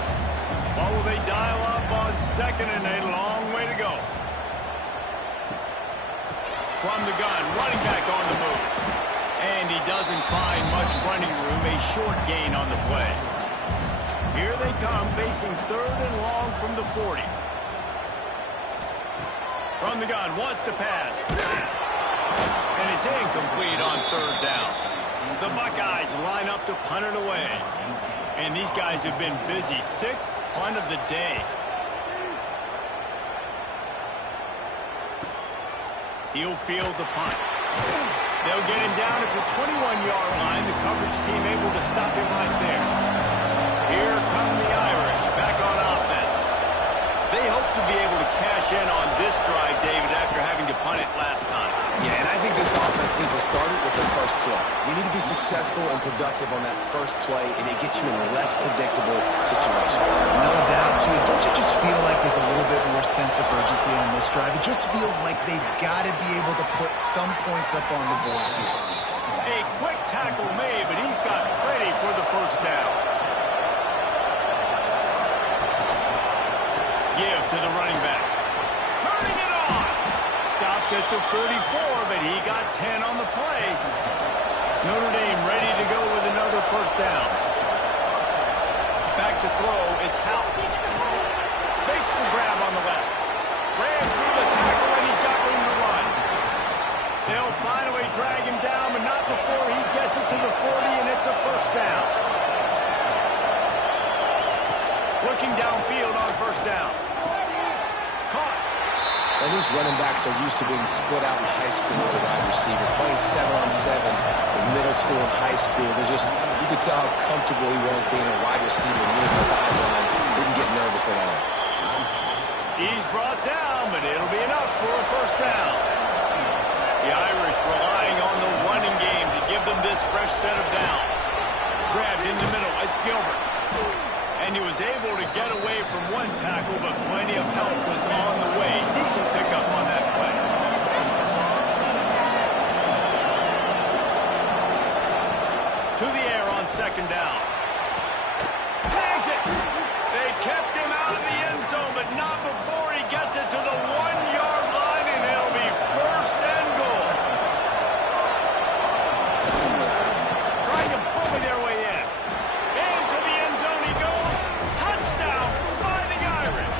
What will they dial up on second and a long way to go? From the gun, running back on the move. And he doesn't find much running room, a short gain on the play. Here they come, facing third and long from the 40. From the gun, wants to pass. And it's incomplete on third down. The Buckeyes line up to punt it away. And these guys have been busy. 6th punt of the day. He'll field the punt. They'll get him down at the 21-yard line. The coverage team able to stop him right there. Here come the Irish back on offense. They hope to be able to cash in on this drive, David, after having to punt it last time. Yeah, and I think this offense needs to start it with the first play. You need to be successful and productive on that first play, and it gets you in less predictable situations. No doubt, too. Don't you just feel like there's a little bit more sense of urgency on this drive? It just feels like they've got to be able to put some points up on the board here. A quick tackle made, but he's got plenty for the first down. Give to the running back. Turning it on. Stopped at the 34, but he got 10 on the play. Notre Dame ready to go with another first down. Back to throw, it's Hout. Makes the grab on the left. Ran through the tackle, and he's got room to run. They'll finally drag him down, but not before he gets it to the 40, and it's a first down. Looking downfield on first down. Caught. And these running backs are used to being split out in high school as a wide receiver. Playing 7-on-7 as middle school and high school. You could tell how comfortable he was being a wide receiver near the sidelines. Didn't get nervous at all. He's brought down, but it'll be enough for a first down. The Irish relying on the running game grabbed in the middle. It's Gilbert. And he was able to get away from one tackle, but plenty of help was on the way. Decent pickup on that play. To the air on second down. Snags it. They kept him out of the end zone, but not before he gets it to the 1-yard line, and it'll be first and goal. Trying to bully their way in. Into the end zone he goes. Touchdown, Fighting Irish.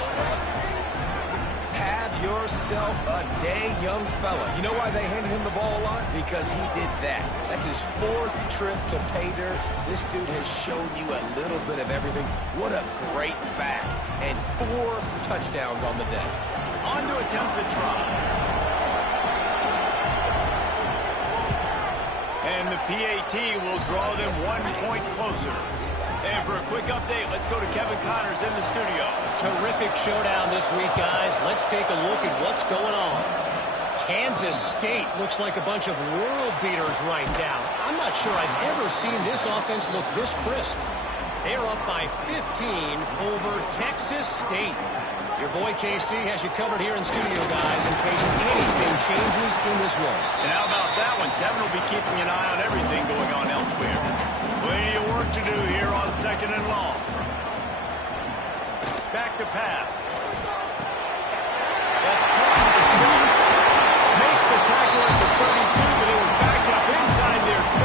Have yourself a day, young fella. You know why they handed him the ball a lot? Because he did that. That's his 4th trip to pay dirt. This dude has shown you a little bit of everything. What a great back. And 4 touchdowns on the day. On to attempt the try. And the PAT will draw them 1 point closer. And for a quick update, let's go to Kevin Connors in the studio. Terrific showdown this week, guys. Let's take a look at what's going on. Kansas State looks like a bunch of world beaters right now. I'm not sure I've ever seen this offense look this crisp. They're up by 15 over Texas State. Your boy KC has you covered here in studio, guys, in case anything changes in this one. And how about that one? Kevin will be keeping an eye on everything going on elsewhere. Plenty of work to do here on second and long. Back to pass. That's caught. It's not. Makes the tackle at the 32, but it was backed up inside their 20,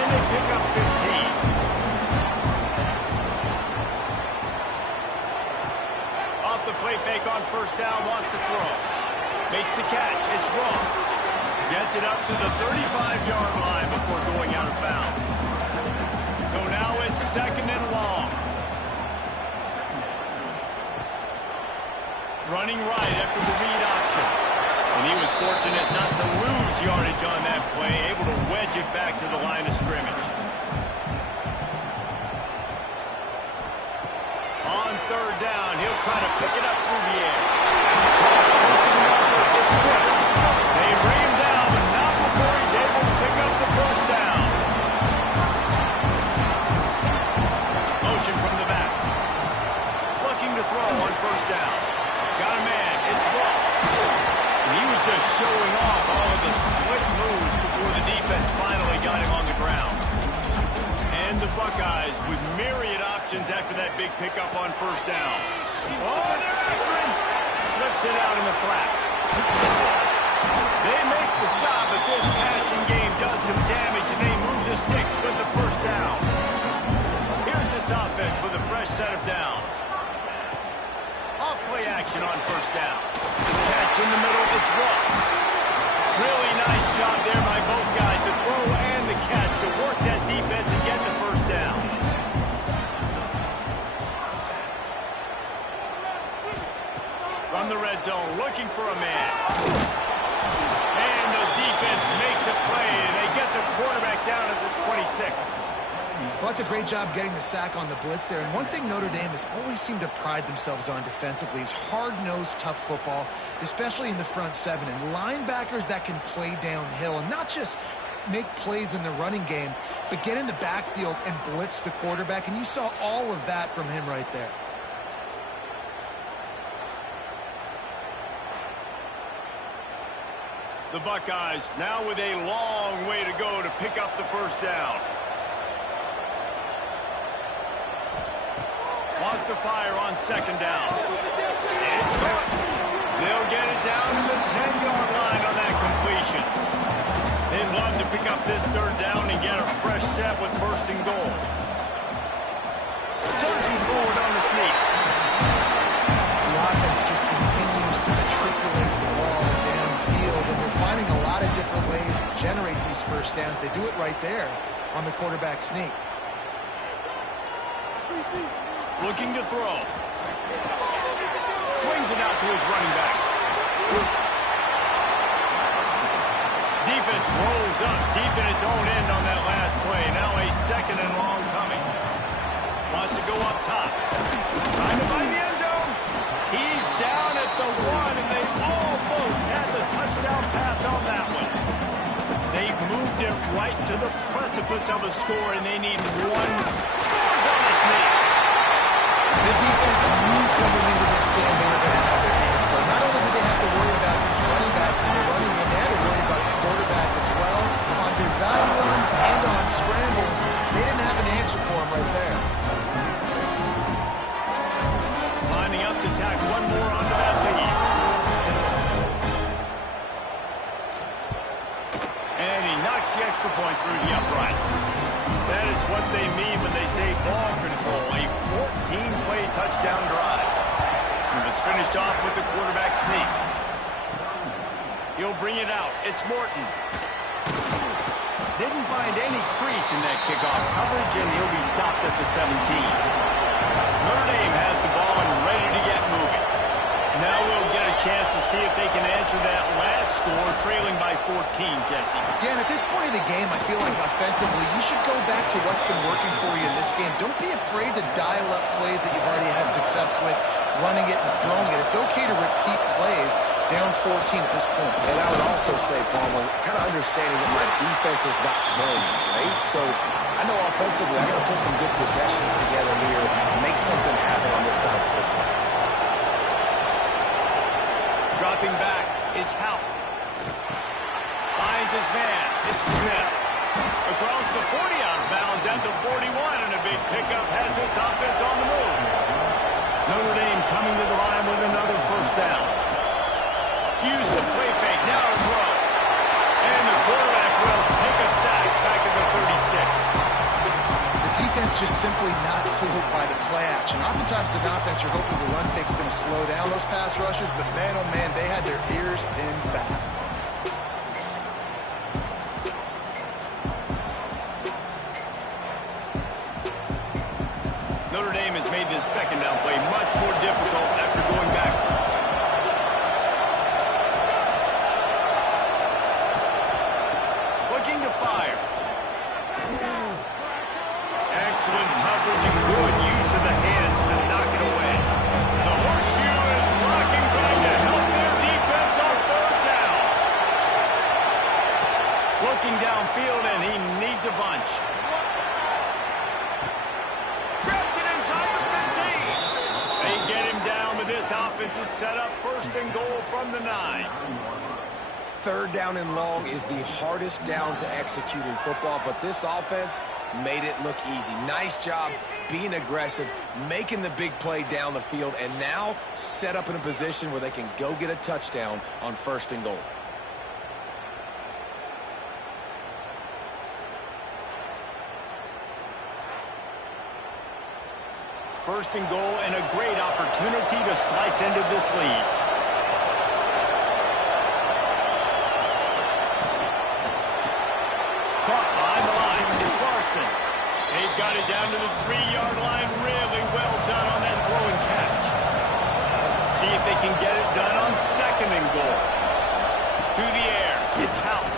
and they pick up 15. Off the play fake on first down, wants to throw. Makes the catch. It's Ross. Gets it up to the 35-yard line before going out of bounds. So now it's second and long. Running right after the read option. And he was fortunate not to lose yardage on that play, able to wedge it back to the line of scrimmage. On third down, he'll try to pick it up through the air. It's quick. They bring him down, but not before he's able to pick up the first down. Motion from the back. Looking to throw on first down. Got a man. It's Ross. And he was just showing off all of the slick moves before the defense finally got him on the ground. And the Buckeyes with myriad options after that big pickup on first down. Oh, they're after him. Flips it out in the flat. They make the stop, but this passing game does some damage, and they move the sticks with the first down. Here's this offense with a fresh set of downs. Off-play action on first down. Catch in the middle, it's Ross. Really nice job there by both guys, the throw and the catch, to work that defense and get the first down. From the red zone, looking for a man. And the defense makes a play, and they get the quarterback down at the 26. Well, that's a great job getting the sack on the blitz there. And one thing Notre Dame has always seemed to pride themselves on defensively is hard-nosed, tough football, especially in the front seven. And linebackers that can play downhill and not just make plays in the running game, but get in the backfield and blitz the quarterback. And you saw all of that from him right there. The Buckeyes now with a long way to go to pick up the first down. Wants to fire on second down. It's caught. They'll get it down to the 10-yard line on that completion. They'd love to pick up this third down and get a fresh set with first and goal. Surging forward on the sneak. The offense just continues to matriculate the ball downfield, and they're finding a lot of different ways to generate these first downs. They do it right there on the quarterback sneak. Looking to throw. Swings it out to his running back. Defense rolls up deep in its own end on that last play. Now a second and long coming. Wants to go up top. Trying to find the end zone. He's down at the 1, and they almost had the touchdown pass on that one. They've moved it right to the press precipice of a score, and they need one. Scores on the sneak. The defense knew coming into this game they were going to have their hands full. Not only did they have to worry about these running backs and the running game, they had to worry about the quarterback as well. On design runs and on scrambles, they didn't have an answer for him right there. Lining up to tack one more onto that lead. And he knocks the extra point through the uprights. That is what they mean when they say ball control, a 14-play touchdown drive. It was finished off with the quarterback sneak. He'll bring it out. It's Morton. Didn't find any crease in that kickoff coverage, and he'll be stopped at the 17. Notre Dame has the ball and ready to get moving. Now we'll get a chance to see if they can answer that last score, trailing by 14, Jesse. Yeah, and at this point in the game, I feel like offensively, you should go back to what's been working for you in this game. Don't be afraid to dial up plays that you've already had success with, running it and throwing it. It's okay to repeat plays down 14 at this point. And I would also say, Palmer, kind of understanding that my defense is not playing great, so I know offensively I got to put some good possessions together here, make something happen on this side of the football. Dropping back, it's Hout. Finds his man, it's Smith. Across the 40 out of bounds at the 41, and a big pickup has this offense on the move. Notre Dame coming to the line with another first down. Use the play fake, now to throw. And the quarterback will take a sack back at the 36. The defense just simply not fooled by the play action. Oftentimes as an offense, you're hoping the run fake's going to slow down those pass rushers, but man, oh man, they had their ears pinned back. Notre Dame has made this second down play much more difficult after going backwards. Looking to fire. Excellent coverage and good use of the hands to knock it away. The horseshoe is rocking, trying to help their defense on third down. Looking downfield, and he needs a bunch. Grabs it inside the 15. They get him down, but this offense is set up first and goal from the 9. Third down and long is the hardest down to execute in football, but this offense made it look easy. Nice job being aggressive, making the big play down the field, and now set up in a position where they can go get a touchdown on first and goal. First and goal, and a great opportunity to slice into this lead. Caught behind the line. It's Larson. They've got it down to the 3-yard line. Really well done on that throw and catch. See if they can get it done on second and goal. To the air. It's Hout.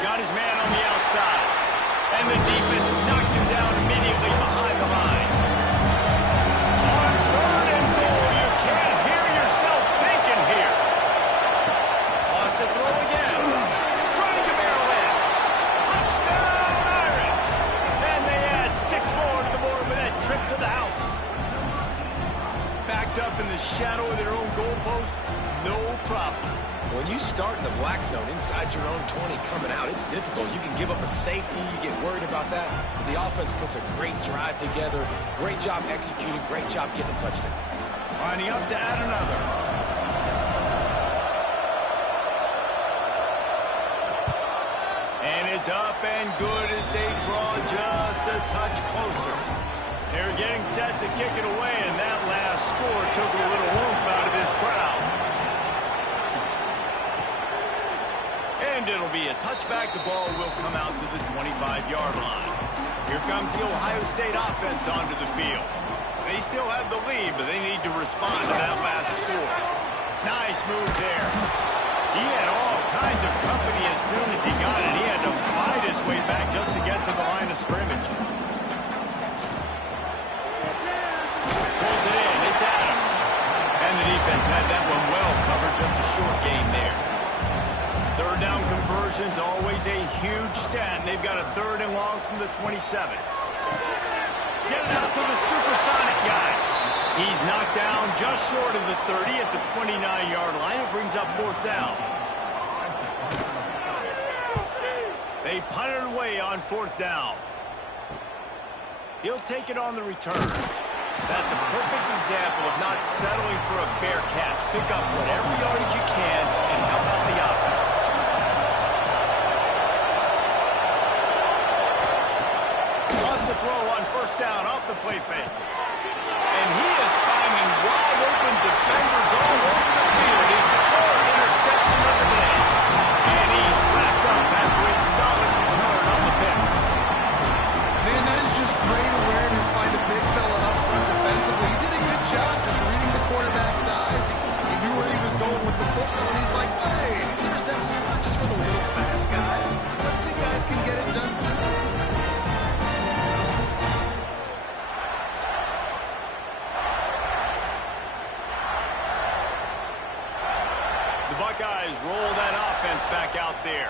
Got his man on the outside. And the defense knocks him down immediately behind the line. On third and goal, you can't hear yourself thinking here. Lost the throw again. Trying to barrel in. Touchdown, Irish. And they add 6 more to the board with that trip to the house. Backed up in the shadow of their own goalpost, no problem. When you start in the black zone inside your own 20 coming out, it's difficult. You can give up a safety. You get worried about that. The offense puts a great drive together. Great job executing. Great job getting a touchdown. Lining up to add another. And it's up and good as they draw just a touch closer. They're getting set to kick it away, and that last score took a little oomph out of this crowd. And it'll be a touchback. The ball will come out to the 25-yard line. Here comes the Ohio State offense onto the field. They still have the lead, but they need to respond to that last score. Nice move there. He had all kinds of company as soon as he got it. He had to fight his way back just to get to the line of scrimmage. Pulls it in. It's Adams. And the defense had that one well covered. Just a short gain there. Third down complete. conversion's always a huge stat, and they've got a 3rd and long from the 27. Get it out to the supersonic guy. He's knocked down just short of the 30 at the 29-yard line. It brings up 4th down. They punt it away on 4th down. He'll take it on the return. That's a perfect example of not settling for a fair catch. Pick up whatever yardage you can and help out the offense. Wants to throw on 1st down off the play fake. And he is finding wide open defenders all over the field. His 3rd interception of the day. And he's wrapped up after a solid return on the pick. Man, that is just great awareness by the big fella up front defensively. He did a good job just reading the quarterback's eyes. He knew where he was going with the football, and he's like, hey, these interceptions are not just for the little fast guys. Those big guys can get it done too. The Buckeyes roll that offense back out there.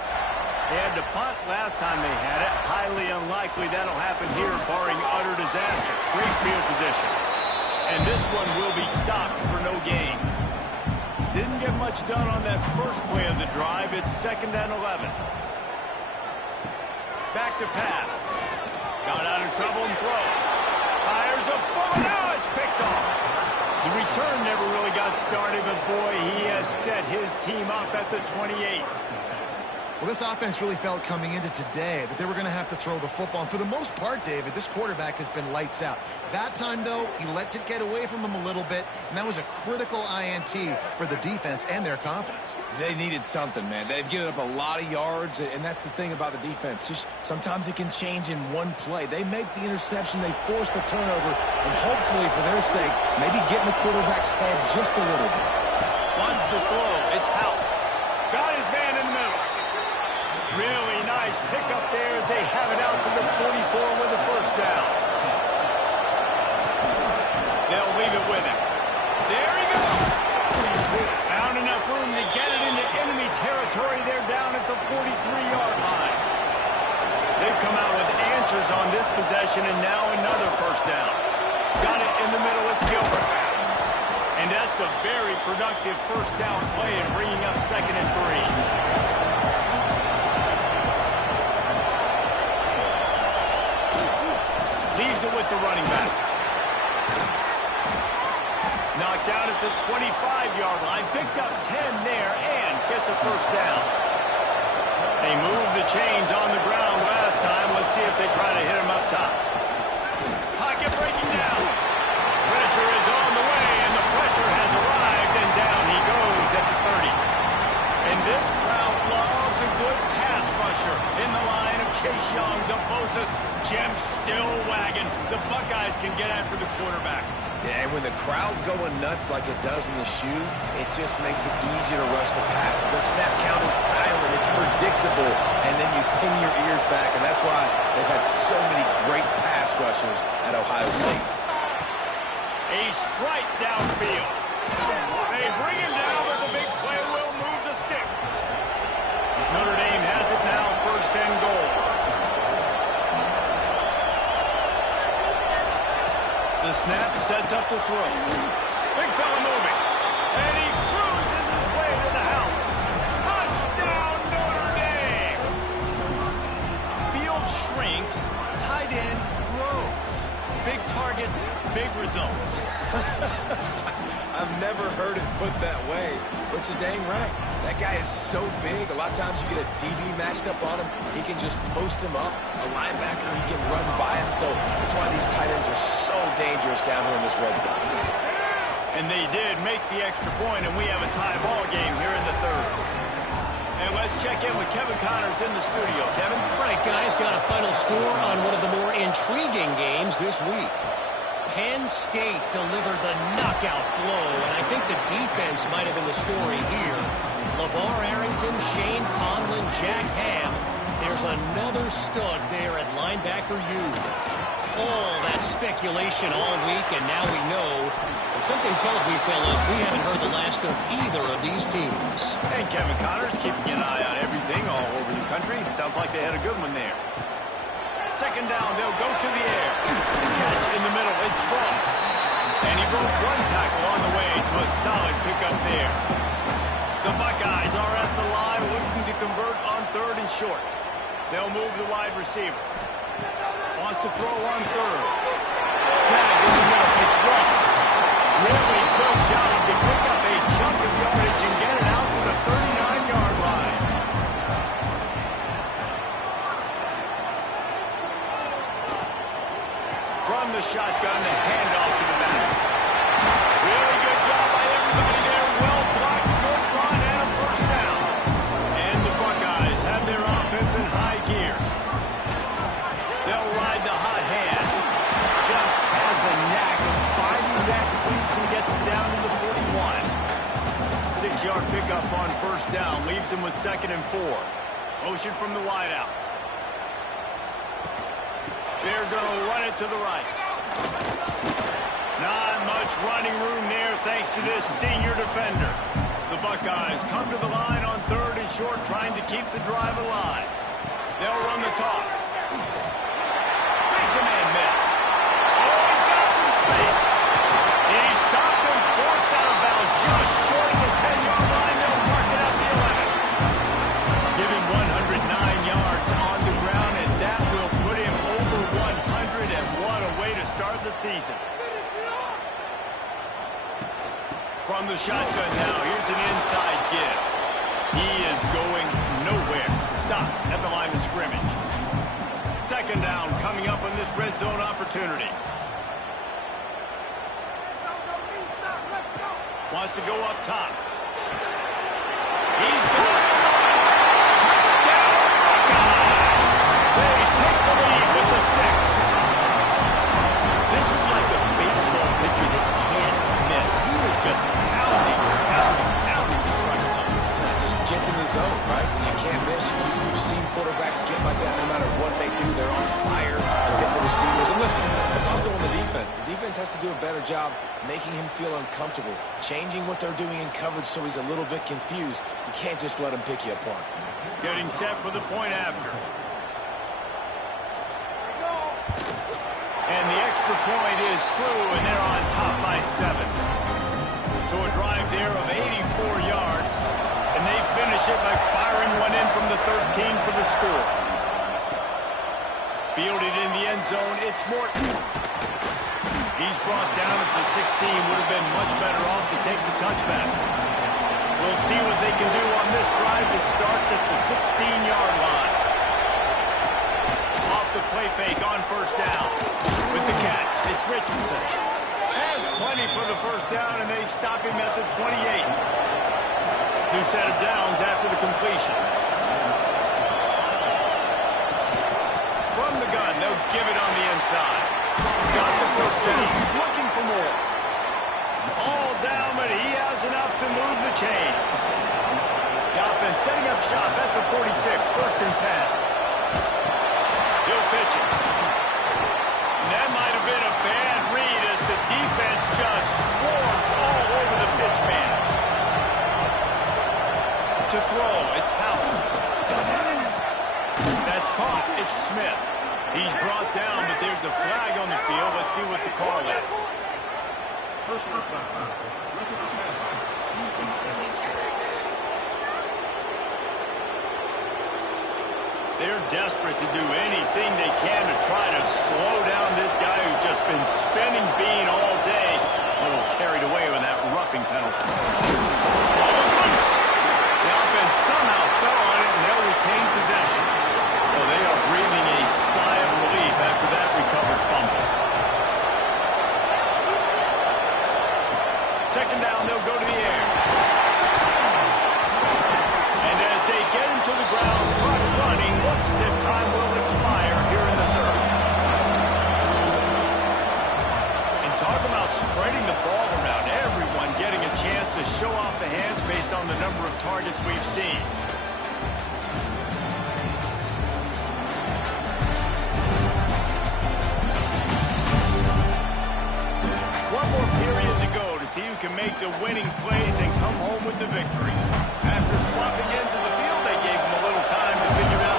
They had to punt last time they had it. Highly unlikely that'll happen here, barring utter disaster. Great field position. And this one will be stopped for no gain. Didn't get much done on that first play of the drive. It's 2nd and 11. Back to pass. Got out of trouble and throws. Fires a bullet. Now it's picked off. The return never really got started, but boy, he has set his team up at the 28. Well, this offense really felt coming into today that they were going to have to throw the football. And for the most part, David, this quarterback has been lights out. That time, though, he lets it get away from him a little bit, and that was a critical INT for the defense and their confidence. They needed something, man. They've given up a lot of yards, and that's the thing about the defense. Just sometimes it can change in one play. They make the interception, they force the turnover, and hopefully, for their sake, maybe get in the quarterback's head just a little bit. Wants to throw. It's Hout. Got his man in the middle. Really nice pickup there as they have it out to the 44 with a 1st down. They'll leave it with him. There he goes. Found enough room to get it into enemy territory. They're down at the 43-yard line. They've come out with answers on this possession, and now another 1st down. Got it in the middle. It's Gilbert. And that's a very productive 1st down play and bringing up 2nd and 3. Leaves it with the running back. Knocked out at the 25-yard line. Picked up 10 there and gets a 1st down. They moved the chains on the ground last time. Let's see if they try to hit him up top. Pocket breaking down. Pressure is on the way, and the pressure has arrived, and down he goes at the 30. And this crowd loves a good pass rusher in the line of Chase Young, DeBosa's. Jim still wagging. The Buckeyes can get after the quarterback. Yeah, and when the crowd's going nuts like it does in the shoe, it just makes it easier to rush the pass. The snap count is silent. It's predictable. And then you pin your ears back, and that's why they've had so many great pass rushers at Ohio State. A strike downfield. They bring him down, but the big play will move the sticks. Notre Dame has it now, 1st and goal. The snap sets up the throw. Big fella moving. And he cruises his way to the house. Touchdown, Notre Dame! Field shrinks. Tight end grows. Big targets, big results. I've never heard it put that way, but you're dang right. That guy is so big. A lot of times you get a DB matched up on him. He can just post him up. A linebacker, he can run by him. So that's why these tight ends are so dangerous down here in this red zone. And they did make the extra point, and we have a tie ball game here in the 3rd. And let's check in with Kevin Connors in the studio. Kevin? Right, guys, got a final score on one of the more intriguing games this week. Penn State delivered the knockout blow, and I think the defense might have been the story here. LeVar Arrington, Shane Conlon, Jack Ham. There's another stud there at linebacker U. All that speculation all week, and now we know. But something tells me, fellas, we haven't heard the last of either of these teams. And Kevin Connors keeping an eye on everything all Country, sounds like they had a good one there. Second down, they'll go to the air. Catch in the middle, it's Sprums. And he broke one tackle on the way to a solid pickup there. The Buckeyes are at the line looking to convert on 3rd and short. They'll move the wide receiver. Wants to throw on 3rd. Snag in the middle, it's Sprums. Really good job to pick up a chunk of yardage and get it out to the 39-yard line. From the shotgun, the handoff to the back. Really good job by everybody there. Well blocked, good run, and a first down. And the Buckeyes have their offense in high gear. They'll ride the hot hand. Just has a knack of finding that crease and gets it down to the 41. 6-yard pickup on first down leaves him with 2nd and 4. Motion from the wideout. They're going to run it to the right. Not much running room there thanks to this senior defender. The Buckeyes come to the line on 3rd and short, trying to keep the drive alive. They'll run the toss. Makes a man miss. Oh, he's got some space. He stopped and forced out of bounds just short of the 10-yard line. They'll mark it at the 11. Give him 109 yards on the ground, and that will put him over 100, and what a way to start the season. From the shotgun now, here's an inside give. He is going nowhere. Stop at the line of scrimmage. 2nd down coming up on this red zone opportunity. Wants to go up top. He's got it. Touchdown, Buckeyes. They take the lead with the 6. This is like a baseball pitcher that can't miss. He is just pounding the strike zone. It just gets in the zone, right? You can't miss. You've seen quarterbacks get like that no matter what they do. They're on fire. They're hitting the receivers. And listen, that's also on the defense. The defense has to do a better job making him feel uncomfortable, changing what they're doing in coverage so he's a little bit confused. You can't just let him pick you apart. Getting set for the point after. And the extra point is true, and they're on top by 7. So a drive there of 84 yards, and they finish it by firing one in from the 13 for the score. Fielded in the end zone, it's Morton. He's brought down at the 16, would have been much better off to take the touchback. We'll see what they can do on this drive. It starts at the 16-yard line. Off the play fake on first down. With the catch, it's Richardson. Has plenty for the first down, and they stop him at the 28. New set of downs after the completion. From the gun, they'll give it on the inside. Got the first down, looking for more. All down, but he has enough to move the chains. The offense setting up shop at the 46, 1st and 10. He'll pitch it. And that might have been a bad read as the defense just swarms all over the pitch man. To throw, it's Howard. That's caught, it's Smith. He's brought down, but there's a flag on the field. Let's see what the call is. They're desperate to do anything they can to try to slow down this guy who's just been spinning bean all day. A little carried away with that roughing penalty. Ball is loose. The offense somehow fell on it, and they'll retain possession. Well, they are breathing a sigh of relief after that recovered fumble. 2nd down, they'll go to the air. And as they get him to the ground, clock running, looks as if time will expire here in the 3rd. And talk about spreading the ball around. Everyone getting a chance to show off the hands based on the number of targets we've seen. One more period to go to see who can make the winning plays and come home with the victory. After swapping ends of the field, they gave him a little time to figure out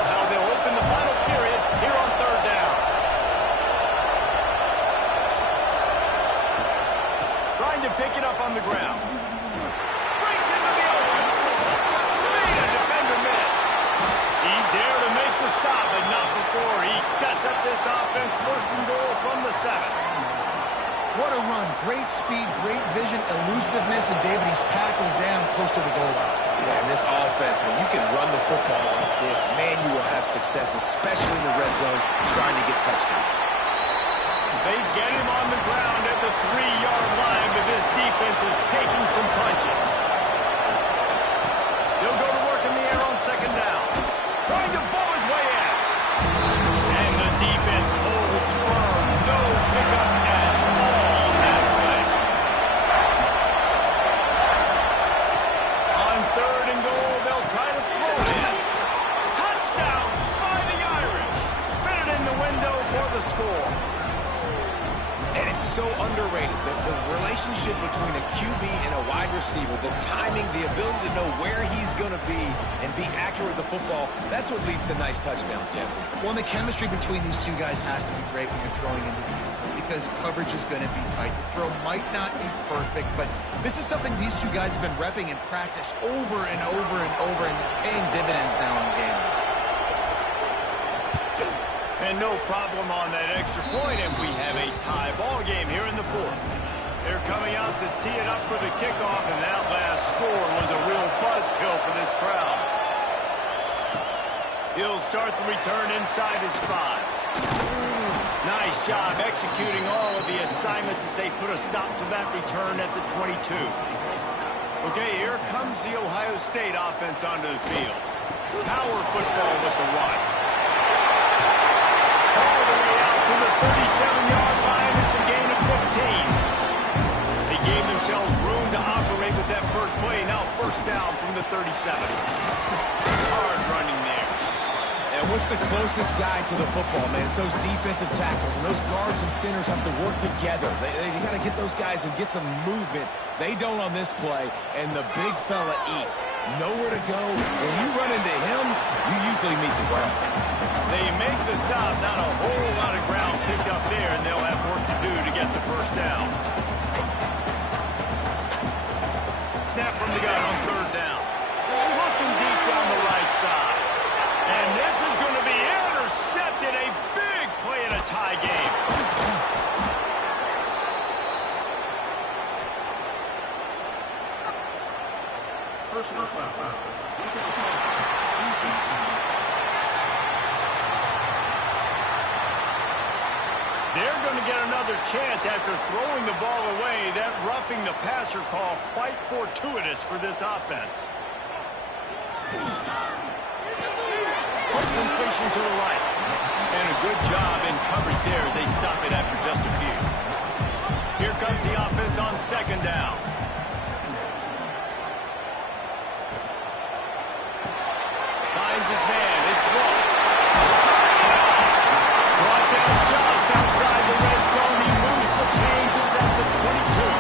stop, but not before he sets up this offense. First and goal from the 7. What a run. Great speed, great vision, elusiveness, and David, he's tackled down close to the goal line. Yeah, and this offense, when you can run the football like this, man, you will have success, especially in the red zone, trying to get touchdowns. They get him on the ground at the 3-yard line, but this defense is taking some punches. He'll go to work in the air on second down. Trying to bowl his way in. And the defense holds firm. No pickup at all that way. On third and goal, they'll try to throw it in. Touchdown, Fighting Irish. Fitted in the window for the score. And it's so underrated, the relationship between a QB and a wide receiver, the timing, the ability to know where he's going to be and be accurate with the football, that's what leads to nice touchdowns, Jesse. Well, the chemistry between these two guys has to be great when you're throwing into the end zone because coverage is going to be tight. The throw might not be perfect, but this is something these two guys have been repping in practice over and over and over, and it's paying dividends now in game. And no problem on that extra point, and we have a tie ball game here in the 4th. They're coming out to tee it up for the kickoff, and that last score was a real buzzkill for this crowd. He'll start the return inside his 5. Nice job executing all of the assignments as they put a stop to that return at the 22. Okay, here comes the Ohio State offense onto the field. Power football with the one. All the way out to the 37-yard line. It's a gain of 15. They gave themselves room to operate with that first play. Now first down from the 37. Hard running there. And what's the closest guy to the football, man? It's those defensive tackles, and those guards and centers have to work together. They got to get those guys and get some movement. They don't on this play, and the big fella eats. Nowhere to go. When you run into him, you usually meet the ground. They make the stop. Not a whole lot of ground picked up there, and they'll have work to do to get the first down. Snap from the gun on third down. Looking deep down the right side. And this is going to be intercepted. A big play in a tie game. Personal foul. They're going to get another chance after throwing the ball away. That roughing the passer call quite fortuitous for this offense. Quick completion to the right. And a good job in coverage there as they stop it after just a few. Here comes the offense on second down. Finds his man. It's Ross. Brought down just outside the red zone. He moves the chains. It's at the 22.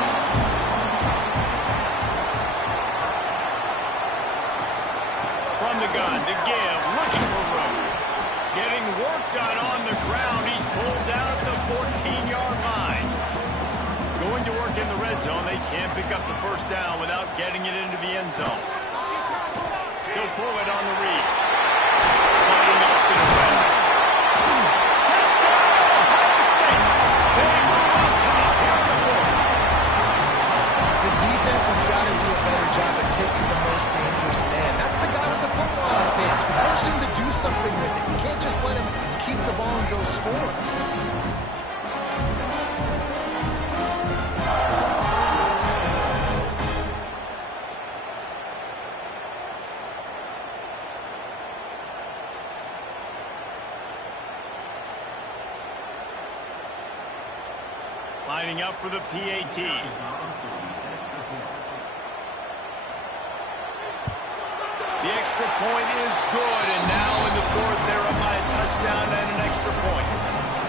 From the gun to give. Looking for room. Getting work done on the ground. He's pulled down at the 14-yard line. Going to work in the red zone. They can't pick up the first down without getting it into the end zone. He'll pull it on the read. Fighting off the defender. Touchdown, Ohio State. They move on top here in the 4th. The defense has got to do a better job at taking the most dangerous man. That's the guy with the football in his hands. Force him to do something with it. You can't just let him keep the ball and go score. Lining up for the PAT. The extra point is good, and now in the 4th, they're up by a touchdown and an extra point.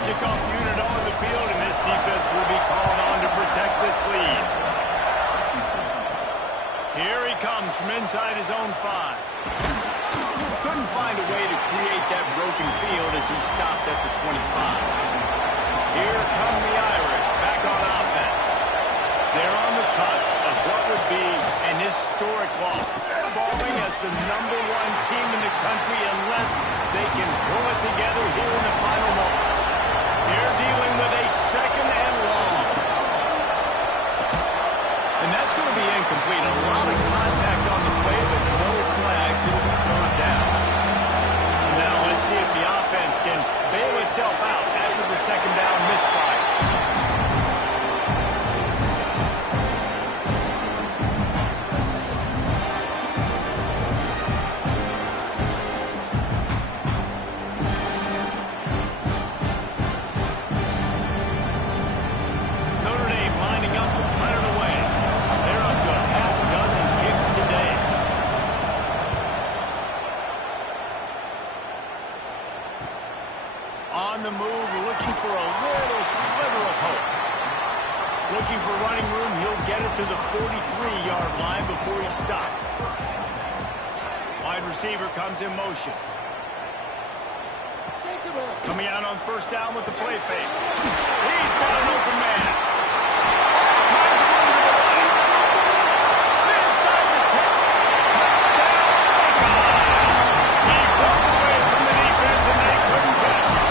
Kickoff unit on the field, and this defense will be called on to protect this lead. Here he comes from inside his own 5. Couldn't find a way to create that broken field as he stopped at the 25. Here come the Irish back on offense. They're on the cusp of what would be an historic loss, falling as the #1 team in the country unless they can pull On the move, looking for a little sliver of hope. Looking for running room, he'll get it to the 43-yard line before he stopped. Wide receiver comes in motion. Coming out on first down with the play fake. He's got an open man. All kinds of room to the right. Inside the 10. Touchdown, Ncaa. He broke away from the defense and they couldn't catch him.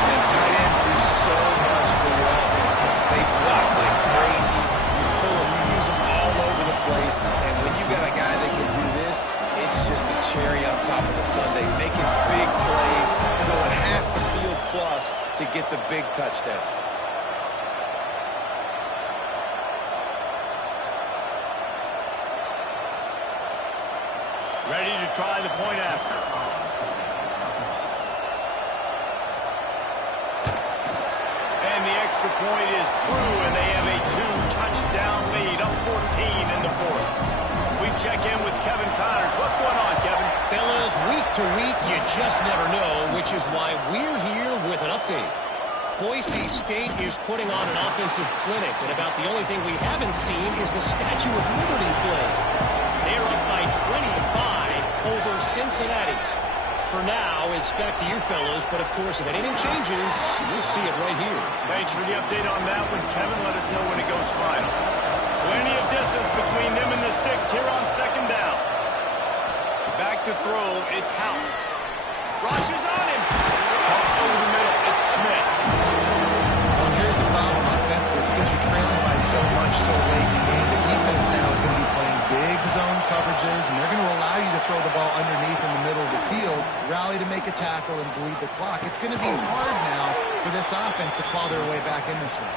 And tight ends do so much for your offense. They block like crazy. You pull them, you use them all over the place. And when you got a guy that can do this, it's just the cherry on top of the sundae. Making big plays, going half the field plus to get the big touchdown. Ready to try the point after. And the extra point is true, and they have a 2-touchdown lead, up 14 in the fourth. We check in with Kevin Connors. What's going on, Kevin? Fellas, week to week, you just never know, which is why we're here with an update. Boise State is putting on an offensive clinic, and about the only thing we haven't seen is the Statue of Liberty play. They're up by 25 over Cincinnati. For now, it's back to you fellas, but of course, if anything changes, you'll see it right here. Thanks for the update on that one, Kevin. Let us know when it goes final. Plenty of distance between them and the sticks here on second down. Back to throw, it's Howell. Rushes on him. Caught over the middle, it's Smith. Well, here's the problem offensively. Because you're trailing by so much so late in the game, the defense now is going to be playing big zone coverages, and they're going to allow you to throw the ball underneath in the middle of the field, rally to make a tackle, and bleed the clock. It's going to be hard now for this offense to claw their way back in this one.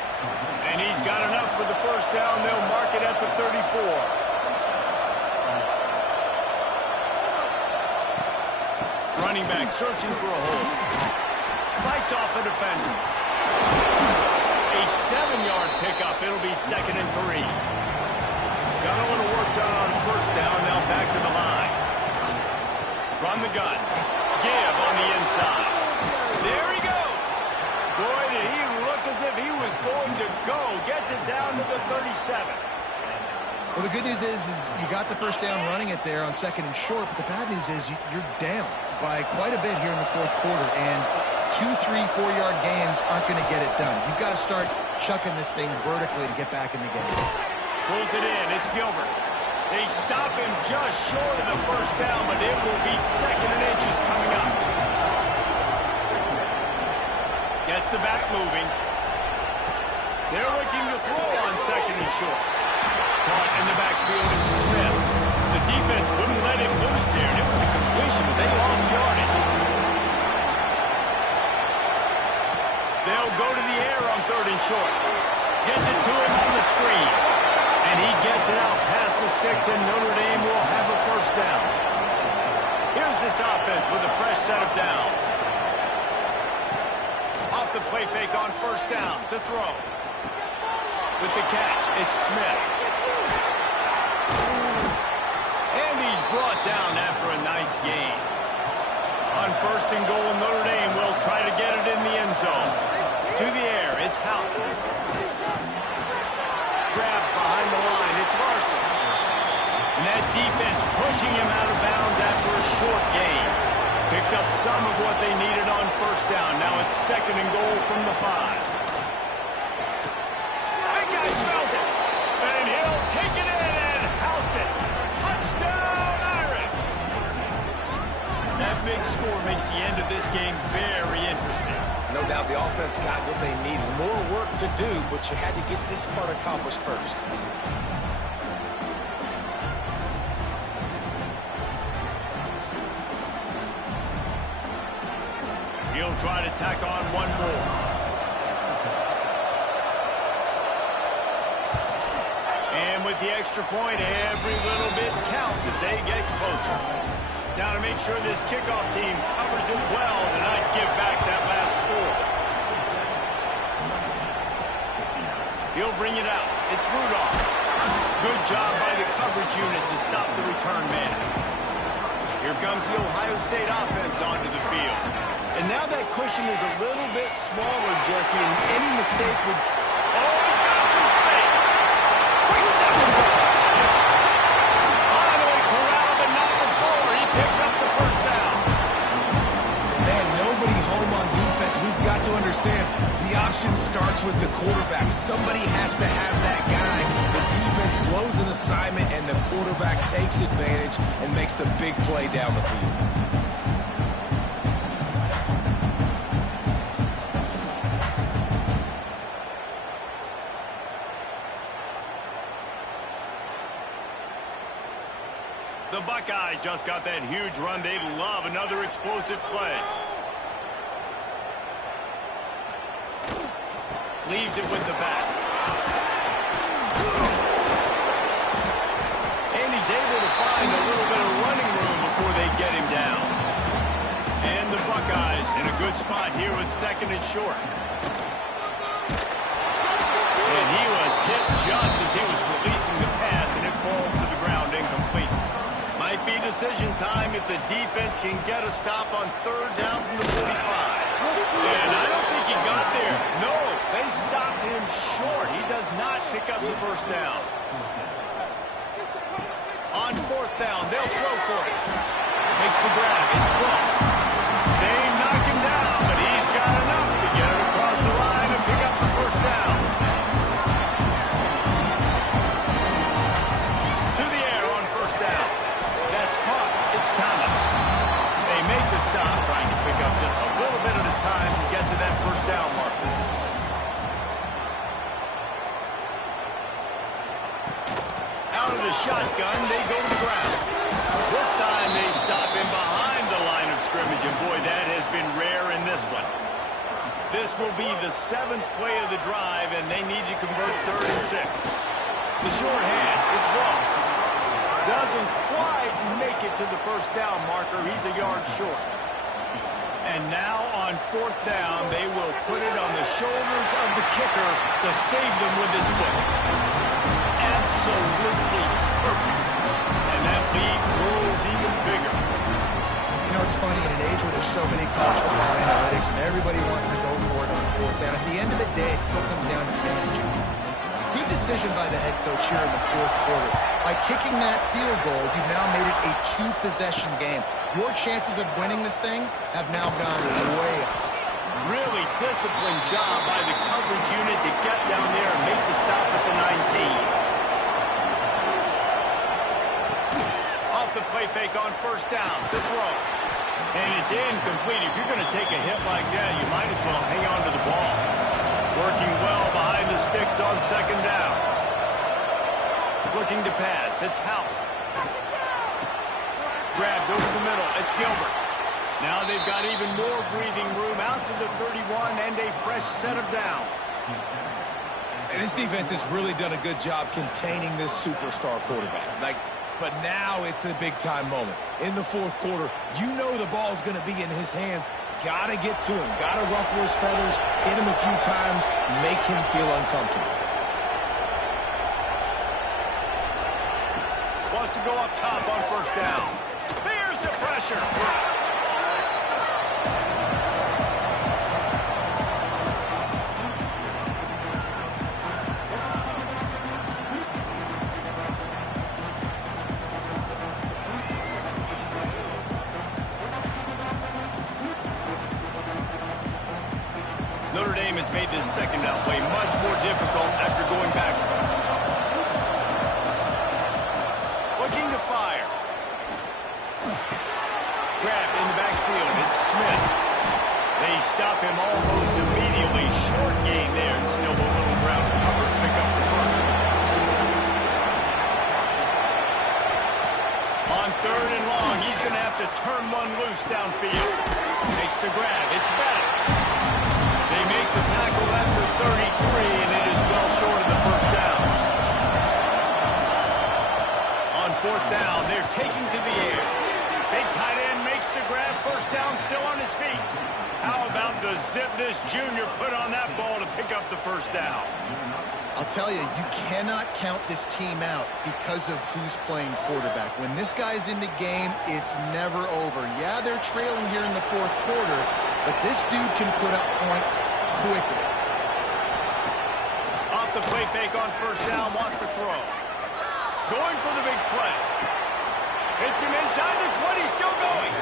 And he's got enough for the first down. They'll mark it at the 34. Running back searching for a hole. Fights off a defender. A 7-yard pickup. It'll be 2nd and 3. Got a little work done on first down. Now back to the line. From the gun. Give on the inside. There he goes. Boy, did he look as if he was going to go. Gets it down to the 37. Well, the good news is you got the first down running it there on 2nd and short, but the bad news is you're down by quite a bit here in the fourth quarter, and 2, 3, 4-yard gains aren't going to get it done. You've got to start chucking this thing vertically to get back in the game. Pulls it in. It's Gilbert. They stop him just short of the first down, but it will be 2nd and inches coming up. Gets the back moving. They're looking to throw on 2nd and short. Caught in the backfield is Smith. The defense wouldn't let him loose there, and it was a completion, but they lost yardage. They'll go to the air on 3rd and short. Gets it to him on the screen. And he gets it out past the sticks, and Notre Dame will have a first down. Here's this offense with a fresh set of downs. Off the play fake on first down to throw. With the catch, it's Smith. And he's brought down after a nice gain. On 1st and goal, Notre Dame will try to get it in the end zone. To the air, it's Howell. Grab behind the line, it's Larson. And that defense pushing him out of bounds after a short gain. Picked up some of what they needed on first down. Now it's 2nd and goal from the 5. That guy smells it. And he'll take it in and house it. Touchdown, Irish. That big score makes the end of this game very interesting. No doubt the offense got what they needed. More work to do, but you had to get this part accomplished first. He'll try to tack on one more. And with the extra point, every little bit counts as they get closer. Now to make sure this kickoff team covers it well to not give back that last score. He'll bring it out. It's Rudolph. Good job by the coverage unit to stop the return man. Here comes the Ohio State offense onto the field. And And now that cushion is a little bit smaller, Jesse, and any mistake would... Oh, he's got some space. Quick step and go. Finally corralled, but not before. He picks up the first down. Man, nobody home on defense. We've got to understand the option starts with the quarterback. Somebody has to have that guy. The defense blows an assignment, and the quarterback takes advantage and makes the big play down the field. The Buckeyes just got that huge run. They'd love another explosive play. Leaves it with the back. And he's able to find a little bit of running room before they get him down. And the Buckeyes in a good spot here with second and short. And he was hit just as he was releasing the pass, and it falls to the ground incomplete. Might be decision time if the defense can get a stop on third down from the 45. And I don't think he got there. No, they stopped him short. He does not pick up the first down. On fourth down, they'll throw for it. Makes the grab. It's Ross. They knock him down, but he's got enough to get it across the line and pick up the first down. To the air on first down. That's caught. It's Thomas. They make the stop, trying to pick up just a little bit at a time to get to that first down marker. Out of the shotgun, they go to the ground. This time they stop him behind the line of scrimmage, and boy, that has been rare in this one. This will be the 7th play of the drive, and they need to convert 3rd and 6. The short hand, it's Ross. Doesn't quite make it to the first down marker. He's a yard short. And now on 4th down, they will put it on the shoulders of the kicker to save them with his foot. Absolutely perfect. And that lead grows even bigger. You know, it's funny, in an age where there's so many college football analytics and everybody wants to go for it on 4th down, at the end of the day, it still comes down to managing. Good decision by the head coach here in the 4th quarter. By kicking that field goal, you've now made it a 2-possession game. Your chances of winning this thing have now gone way up. Really disciplined job by the coverage unit to get down there and make the stop at the 19. Off the play fake on first down, the throw. And it's incomplete. If you're going to take a hit like that, you might as well hang on to the ball. Working well behind the sticks on second down. Looking to pass. It's Howell. Grabbed over the middle. It's Gilbert. Now they've got even more breathing room out to the 31 and a fresh set of downs. And this defense has really done a good job containing this superstar quarterback. But now it's a big-time moment. In the 4th quarter, you know the ball's going to be in his hands. Got to get to him. Got to ruffle his feathers, hit him a few times, make him feel uncomfortable. Wants to go up top on first down. There's the pressure. Notre Dame has made this second down play much more difficult after going backwards. Looking to fire. Grab in the backfield. It's Smith. They stop him almost immediately. Short gain there, and still a little ground to cover to pick up the first. On 3rd and long, he's going to have to turn one loose downfield. Makes the grab. It's Bettis. They make the tackle at the 33, and it is well short of the first down. On 4th down, they're taking to the air. Big tight end makes the grab. First down, still on his feet. How about the zip this junior put on that ball to pick up the first down? I'll tell you, you cannot count this team out because of who's playing quarterback. When this guy's in the game, it's never over. Yeah, they're trailing here in the 4th quarter, but this dude can put up points quickly. Off the play fake on first down, wants to throw. Going for the big play. Hits him inside the 20, still going.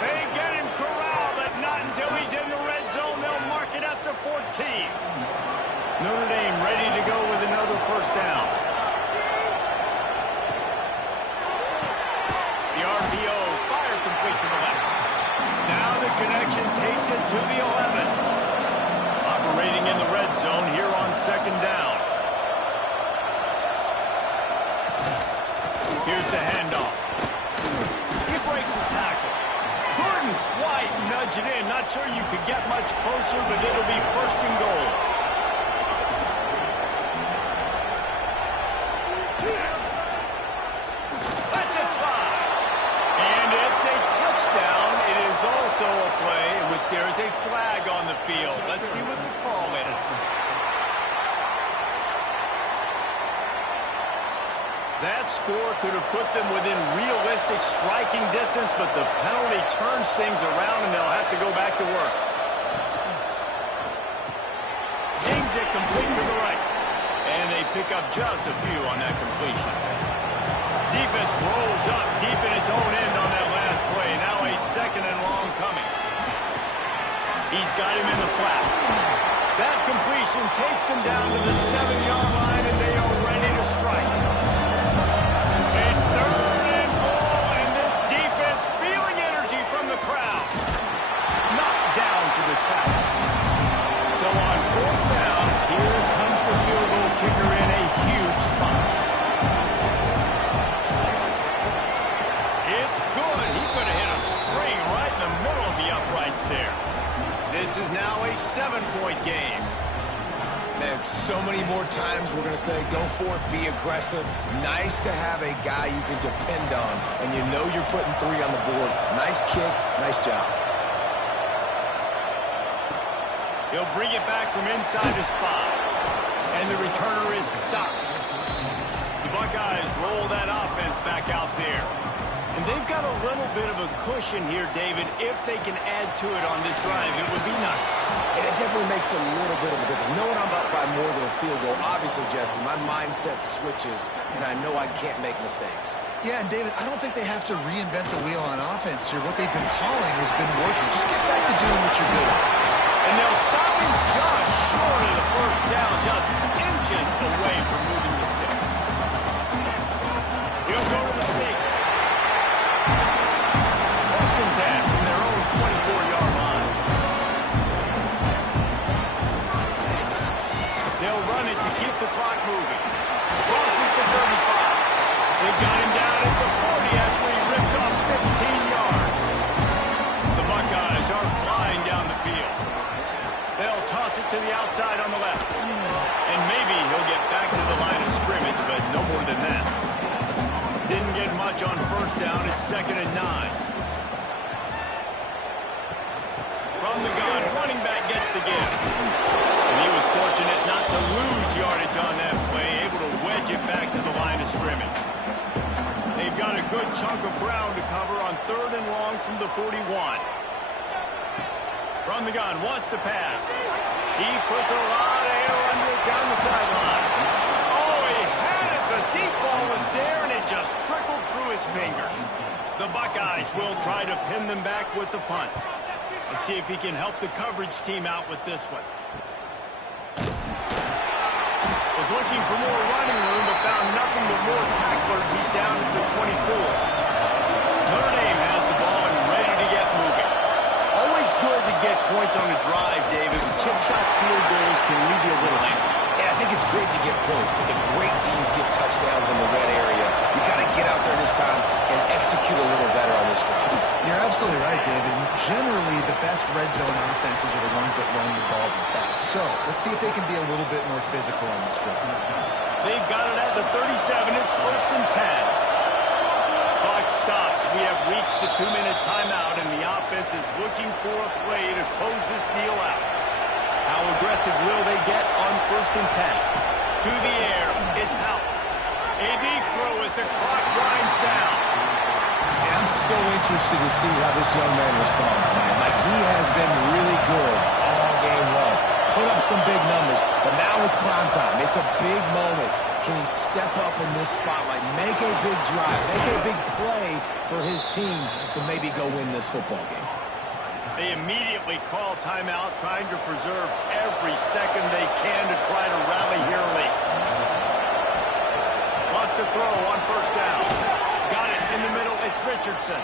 They get him corralled, but not until he's in the red zone. They'll mark it at the 14. Notre Dame ready to go with another first down. The RPO, fire complete to the left. Now the connection takes it to the 11. Operating in the red zone here on second down. Here's the handoff. He breaks the tackle. Couldn't quite nudge it in. Not sure you could get much closer, but it'll be first and goal. That's a fly. And it's a touchdown. It is also a play in which there is a flag on the field. Let's see what the call is. That score could have put them within realistic striking distance, but the penalty turns things around, and they'll have to go back to work. Dings it complete to the right. And they pick up just a few on that completion. Defense rolls up deep in its own end on that last play. Now a second and long coming. He's got him in the flat. That completion takes them down to the 7-yard line, and they are ready to strike. Crowd knocked down to the tackle. So on fourth down, here comes the field goal kicker in a huge spot. It's good. He could have hit a string right in the middle of the uprights there. This is now a 7-point game. Man, so many more times we're going to say, go for it, be aggressive. Nice to have a guy you can depend on, and you know you're putting 3 on the board. Nice kick, nice job. He'll bring it back from inside his spot, and the returner is stopped. The Buckeyes roll that offense back out there. And they've got a little bit of a cushion here, David. If they can add to it on this drive, it would be nice. And it definitely makes a little bit of a difference. Knowing I'm up by more than a field goal, obviously, Jesse, my mindset switches, and I know I can't make mistakes. Yeah, and David, I don't think they have to reinvent the wheel on offense here. What they've been calling has been working. Just get back to doing what you're good at. And they'll stop him just short of the first down, just inches away from moving the sticks. He'll go to the stake. First and 10 from their own 24-yard line. They'll run it to keep the clock moving. Crosses the 35. They've got him down at the 40 after he ripped off 15 yards. The Buckeyes are flying down the field. They'll toss it to the outside on the left. And maybe he'll get back to the line of scrimmage, but no more than that. Didn't get much on first down. It's 2nd and 9. From the gun, running back gets to give. And he was fortunate not to lose yardage on that play, able to wedge it back to the line of scrimmage. They've got a good chunk of ground to cover on 3rd and long from the 41. From the gun, wants to pass. He puts a lot of air under it down the sideline. Oh, he had it. The deep ball was there, and it just trickled through his fingers. The Buckeyes will try to pin them back with the punt. Let's see if he can help the coverage team out with this one. Was looking for more running room, but found nothing but more tacklers. He's down at the 24. Notre Dame has the ball and ready to get moving. Always good to get points on a drive, David. Chip shot field goals can leave you a little empty. And I think it's great to get points, but the great teams get touchdowns in the red area. You got to get out there this time and execute a little better on this drive. You're absolutely right, David. Generally, the best red zone offenses are the ones that run the ball best. So let's see if they can be a little bit more physical on this drive. They've got it at the 37. It's 1st and 10. Clock stops. We have reached the 2-minute timeout, and the offense is looking for a play to close this deal out. How aggressive will they get on 1st and 10? To the air. It's out. A deep throw as the clock winds down. And I'm so interested to see how this young man responds, man. Like, he has been really some big numbers, but now it's prime time. It's a big moment. Can he step up in this spotlight, make a big drive, make a big play for his team to maybe go win this football game? They immediately call timeout, trying to preserve every second they can to try to rally here late. Lost to throw on first down. Got it in the middle. It's Richardson.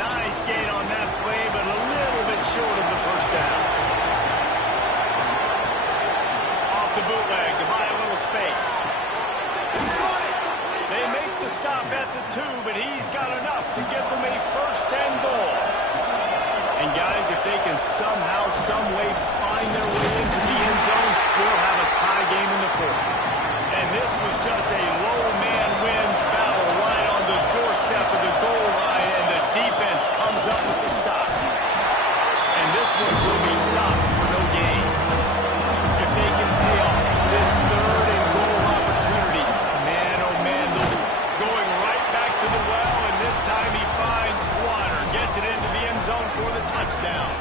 Nice gain on that play, but a little bit short of the first down. Off the bootleg to buy a little space. They make the stop at the 2, but he's got enough to give them a first and goal. And guys, if they can somehow, some way find their way into the end zone, we'll have a tie game in the 4th. And this was just a low man wins battle right on the doorstep of the goal line, and the defense comes up with the stop. And this one will be stopped for no gain. If they can pay off this 3rd and goal opportunity, man, oh man, going right back to the well, and this time he finds water, gets it into the end zone for the touchdown.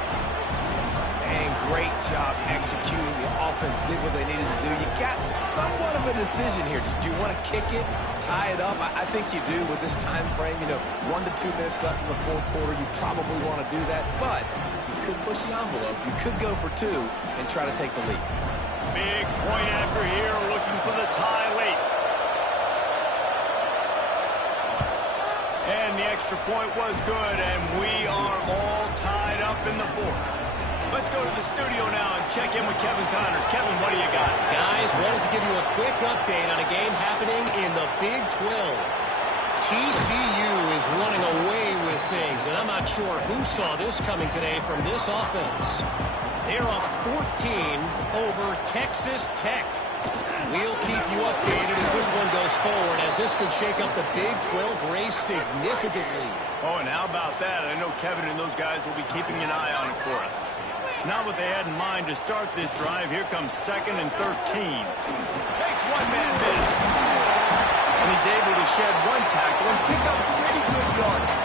And great job executing. The offense did what they needed to do. You got somewhat of a decision here. Do you want to kick it, tie it up? I think you do with this time frame. 1 to 2 minutes left in the 4th quarter. You probably want to do that, but you could push the envelope. You could go for 2 and try to take the lead. Big point after here, looking for the tie late. And the extra point was good, and we are all tied up in the 4th. Let's go to the studio now and check in with Kevin Connors. Kevin, what do you got? Guys, wanted to give you a quick update on a game happening in the Big 12. TCU is running away with things, and I'm not sure who saw this coming today from this offense. They're up 14 over Texas Tech. We'll keep you updated as this one goes forward, as this could shake up the Big 12 race significantly. Oh, and how about that? I know Kevin and those guys will be keeping an eye on it for us. Not what they had in mind to start this drive. Here comes 2nd and 13. Makes one man miss. And he's able to shed one tackle and pick up pretty good yardage.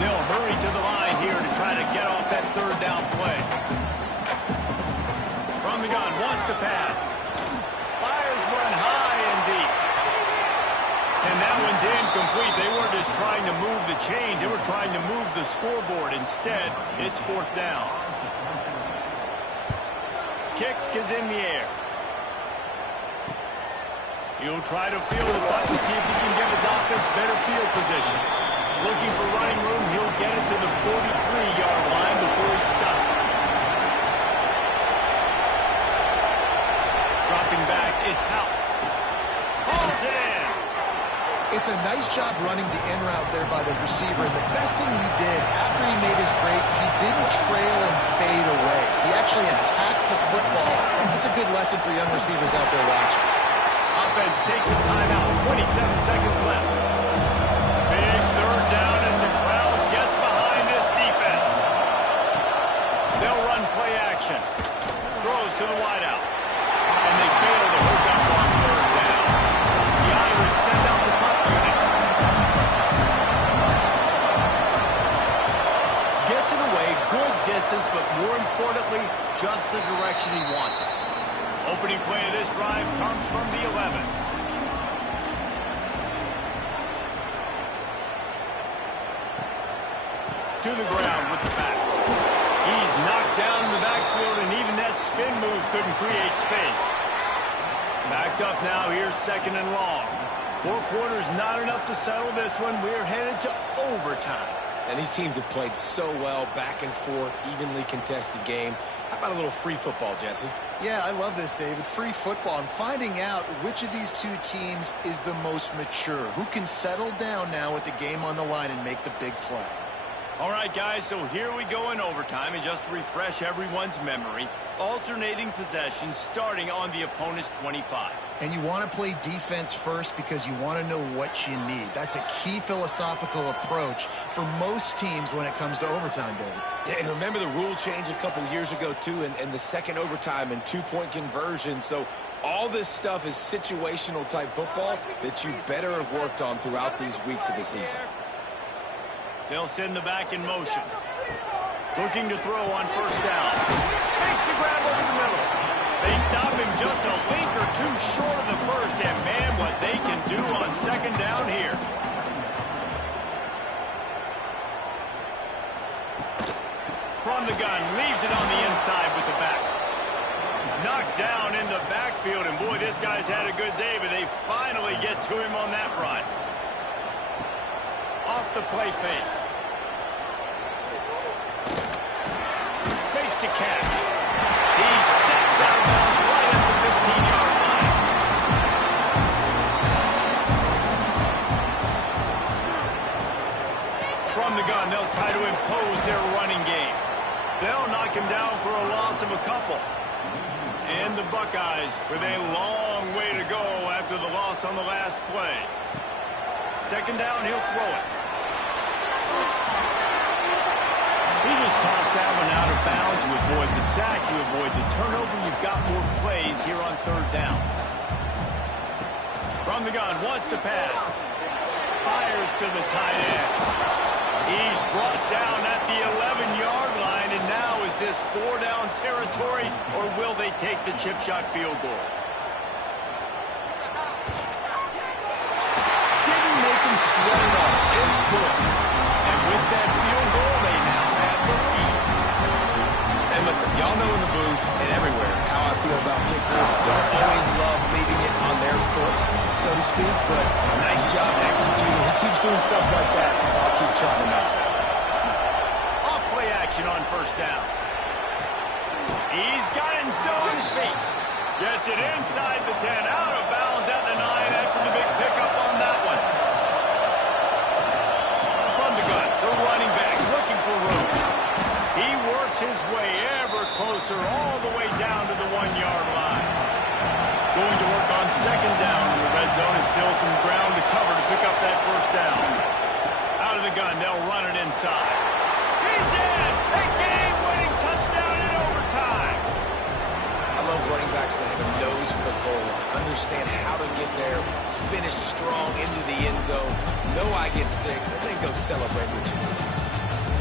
They'll hurry to the line here to try to get off that 3rd down play. From the gun, wants to pass. Fires one high and deep. And that one's incomplete. They weren't just trying to move the chains. They were trying to move the scoreboard. Instead, it's 4th down. Kick is in the air. He'll try to field the punt and see if he can give his offense better field position. Looking for running room, he'll get it to the 43-yard line before he stops. Dropping back, it's out. Hauls it in. It's a nice job running the in route there by the receiver. And the best thing he did after he made his break, he didn't trail and fade away. He actually attacked the football. That's a good lesson for young receivers out there watching. Offense takes a timeout. 27 seconds left. Big 3rd down as the crowd gets behind this defense. They'll run play action. Throws to the wideout. And they fail to hook up on 3rd down. The Irish send out the punt unit. Gets it away, good distance, but more importantly, just the direction he wanted. Opening play of this drive comes from the 11. To the ground with the back. He's knocked down in the backfield, and even that spin move couldn't create space. Backed up now, here's 2nd and long. 4 quarters, not enough to settle this one. We're headed to overtime. And these teams have played so well, back and forth, evenly contested game. How about a little free football, Jesse? Yeah, I love this, David. Free football. And finding out which of these 2 teams is the most mature. Who can settle down now with the game on the line and make the big play. All right, guys, so here we go in overtime. And just to refresh everyone's memory, alternating possessions starting on the opponent's 25. And you want to play defense first because you want to know what you need. That's a key philosophical approach for most teams when it comes to overtime, David. Yeah, and remember the rule change a couple years ago, too, and the second overtime and 2-point conversion. So all this stuff is situational type football that you better have worked on throughout these weeks of the season. They'll send the back in motion. Looking to throw on first down. Makes the grab over the middle. They stop him just a link or two short of the first, and man, what they can do on second down here. From the gun, leaves it on the inside with the back. Knocked down in the backfield, and boy, this guy's had a good day, but they finally get to him on that run. Off the play fake. Makes the catch. He steps out of bounds right at the 15-yard line. From the gun, they'll try to impose their running game. They'll knock him down for a loss of a couple. And the Buckeyes with a long way to go after the loss on the last play. Second down, he'll throw it. He just tossed that one out of bounds. You avoid the sack, you avoid the turnover. You've got more plays here on third down. From the gun, wants to pass. Fires to the tight end. He's brought down at the 11-yard line, and now is this 4-down territory, or will they take the chip shot field goal? Didn't make him sweat it all. It's good. And with that field goal, they now have the lead. And listen, y'all know in the booth and everywhere how I feel about kickers. Don't always love leaving it on their foot, so to speak, but nice job executing. He keeps doing stuff like that. I'll keep trying to knock it. Off play action on first down. He's got it and still on his feet. Gets it inside the 10, out of bounds at the 9 after the big pickup on that one. From the gun, the running back looking for room. He works his way ever closer all the way down to the 1-yard line. Going to work on second down in the red zone, and still some ground to cover to pick up that first down. Out of the gun, they'll run it inside. He's in! A game-winning touchdown in overtime! I love running backs that have a nose for the goal, understand how to get there, finish strong into the end zone, know I get 6, and then go celebrate with 2 points.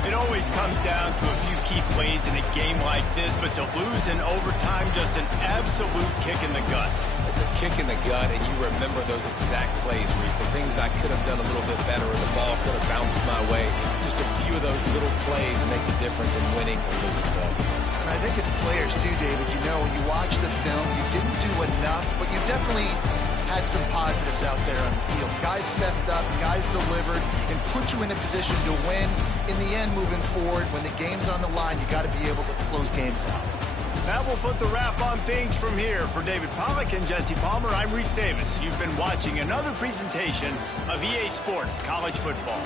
It always comes down to a few key plays in a game like this, but to lose in overtime, just an absolute kick in the gut. It's a kick in the gut, and you remember those exact plays, Reese. The things I could have done a little bit better, or the ball could have bounced my way. Just a few of those little plays make the difference in winning or losing the ball. And I think as players too, David, you know, when you watch the film, you didn't do enough, but you definitely had some positives out there on the field. Guys stepped up, guys delivered, and put you in a position to win. In the end, moving forward, when the game's on the line, you got to be able to close games out. That will put the wrap on things from here. For David Pollack and Jesse Palmer, I'm Reese Davis. You've been watching another presentation of EA Sports College Football.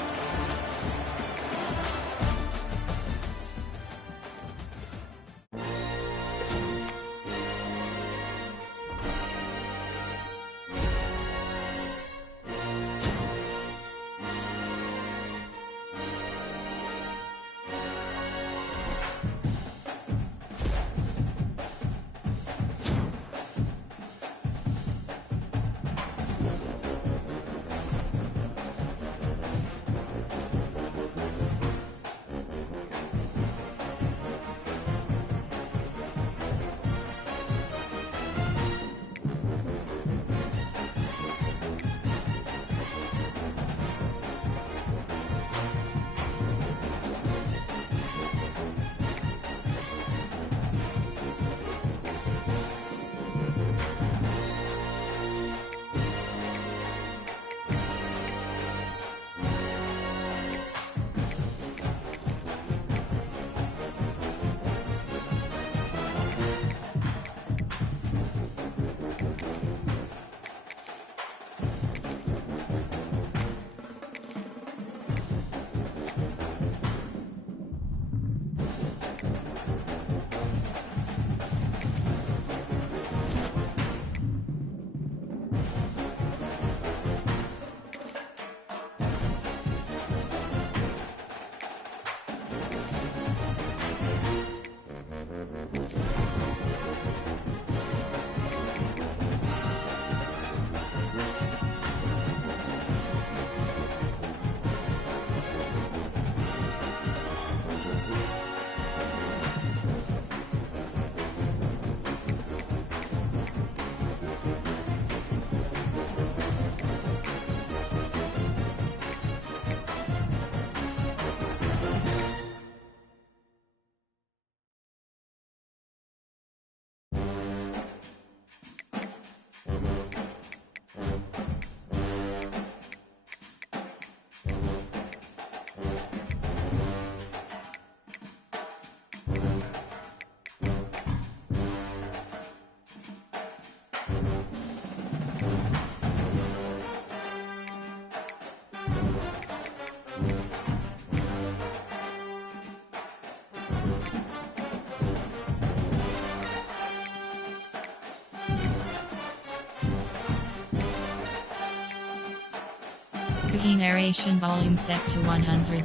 Cookie narration volume set to 100.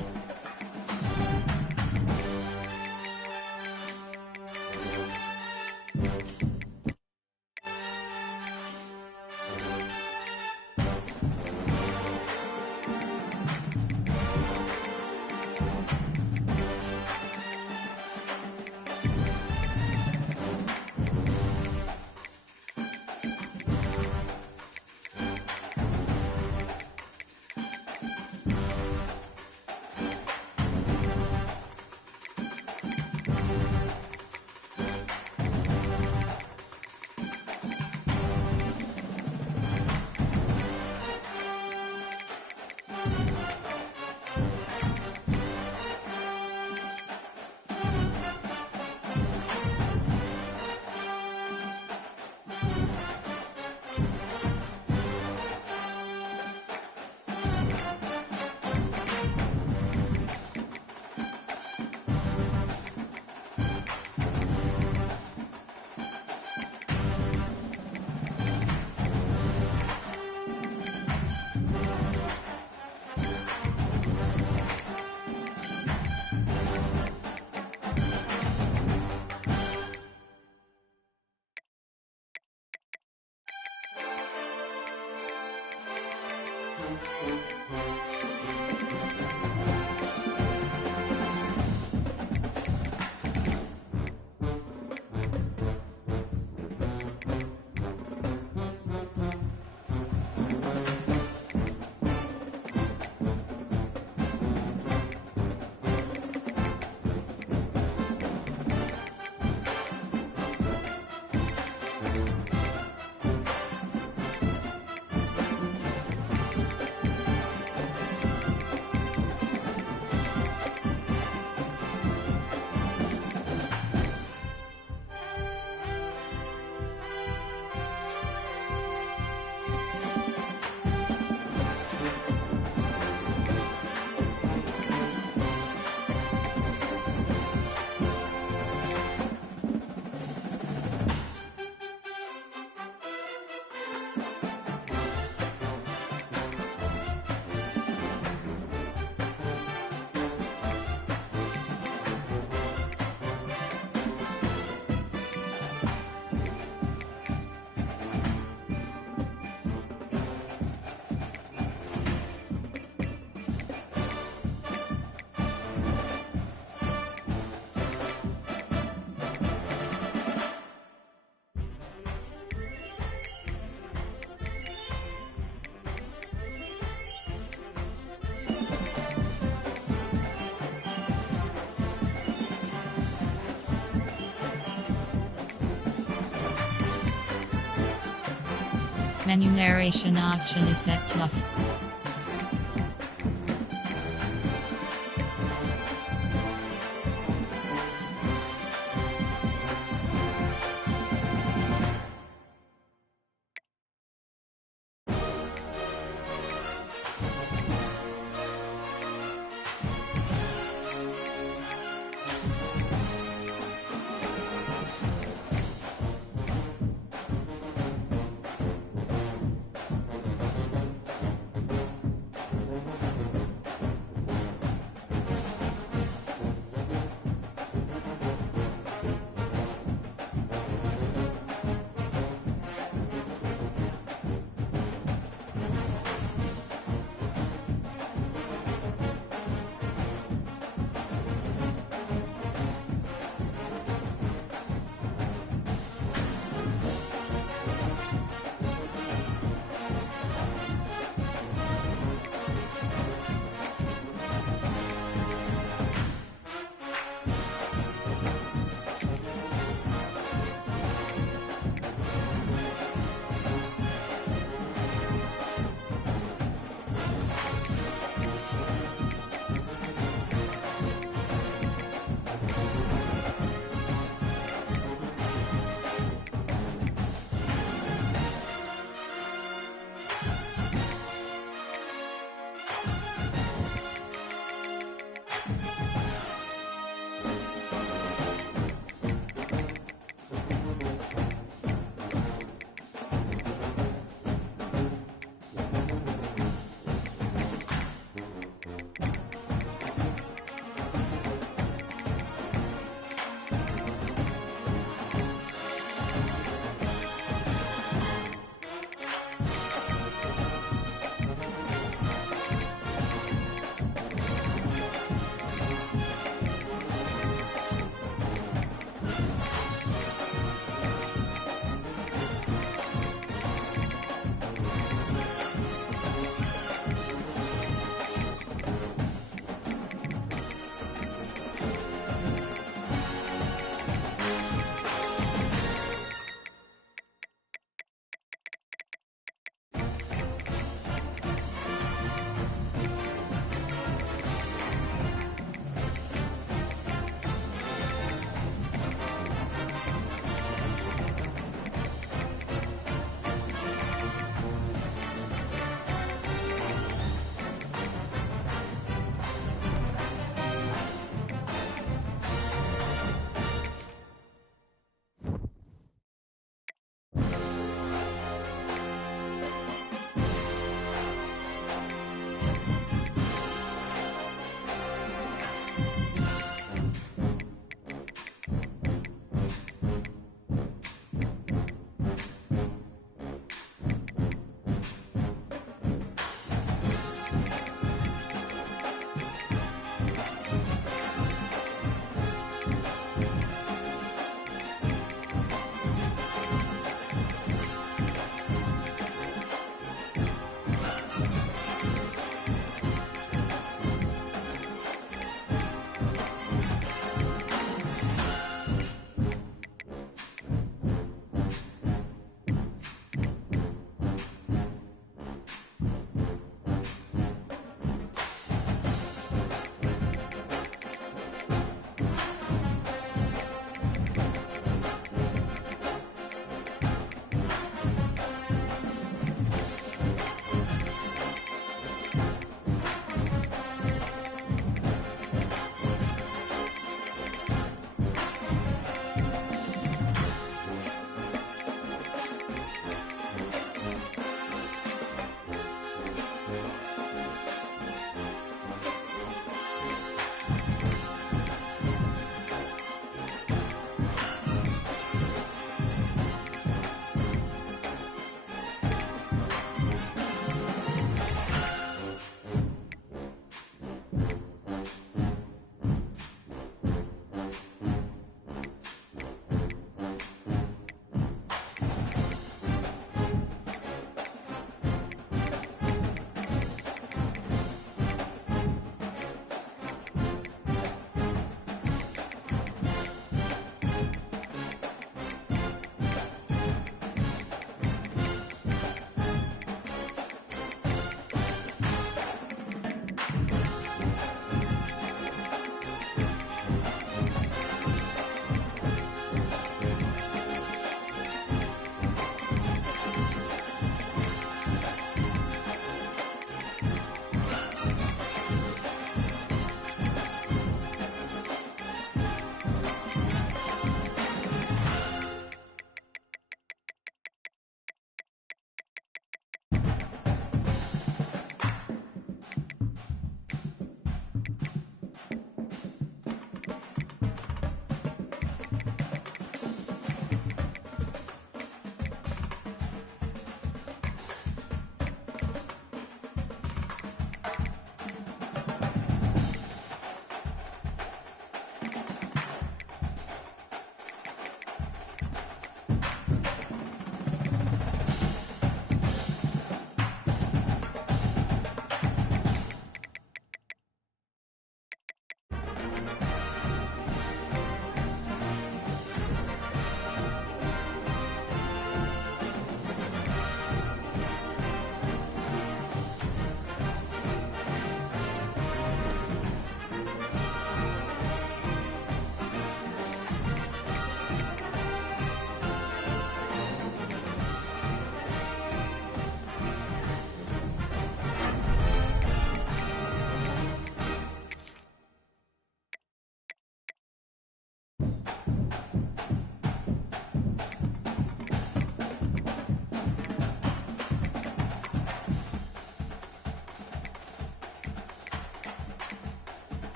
Menu narration option is set to off.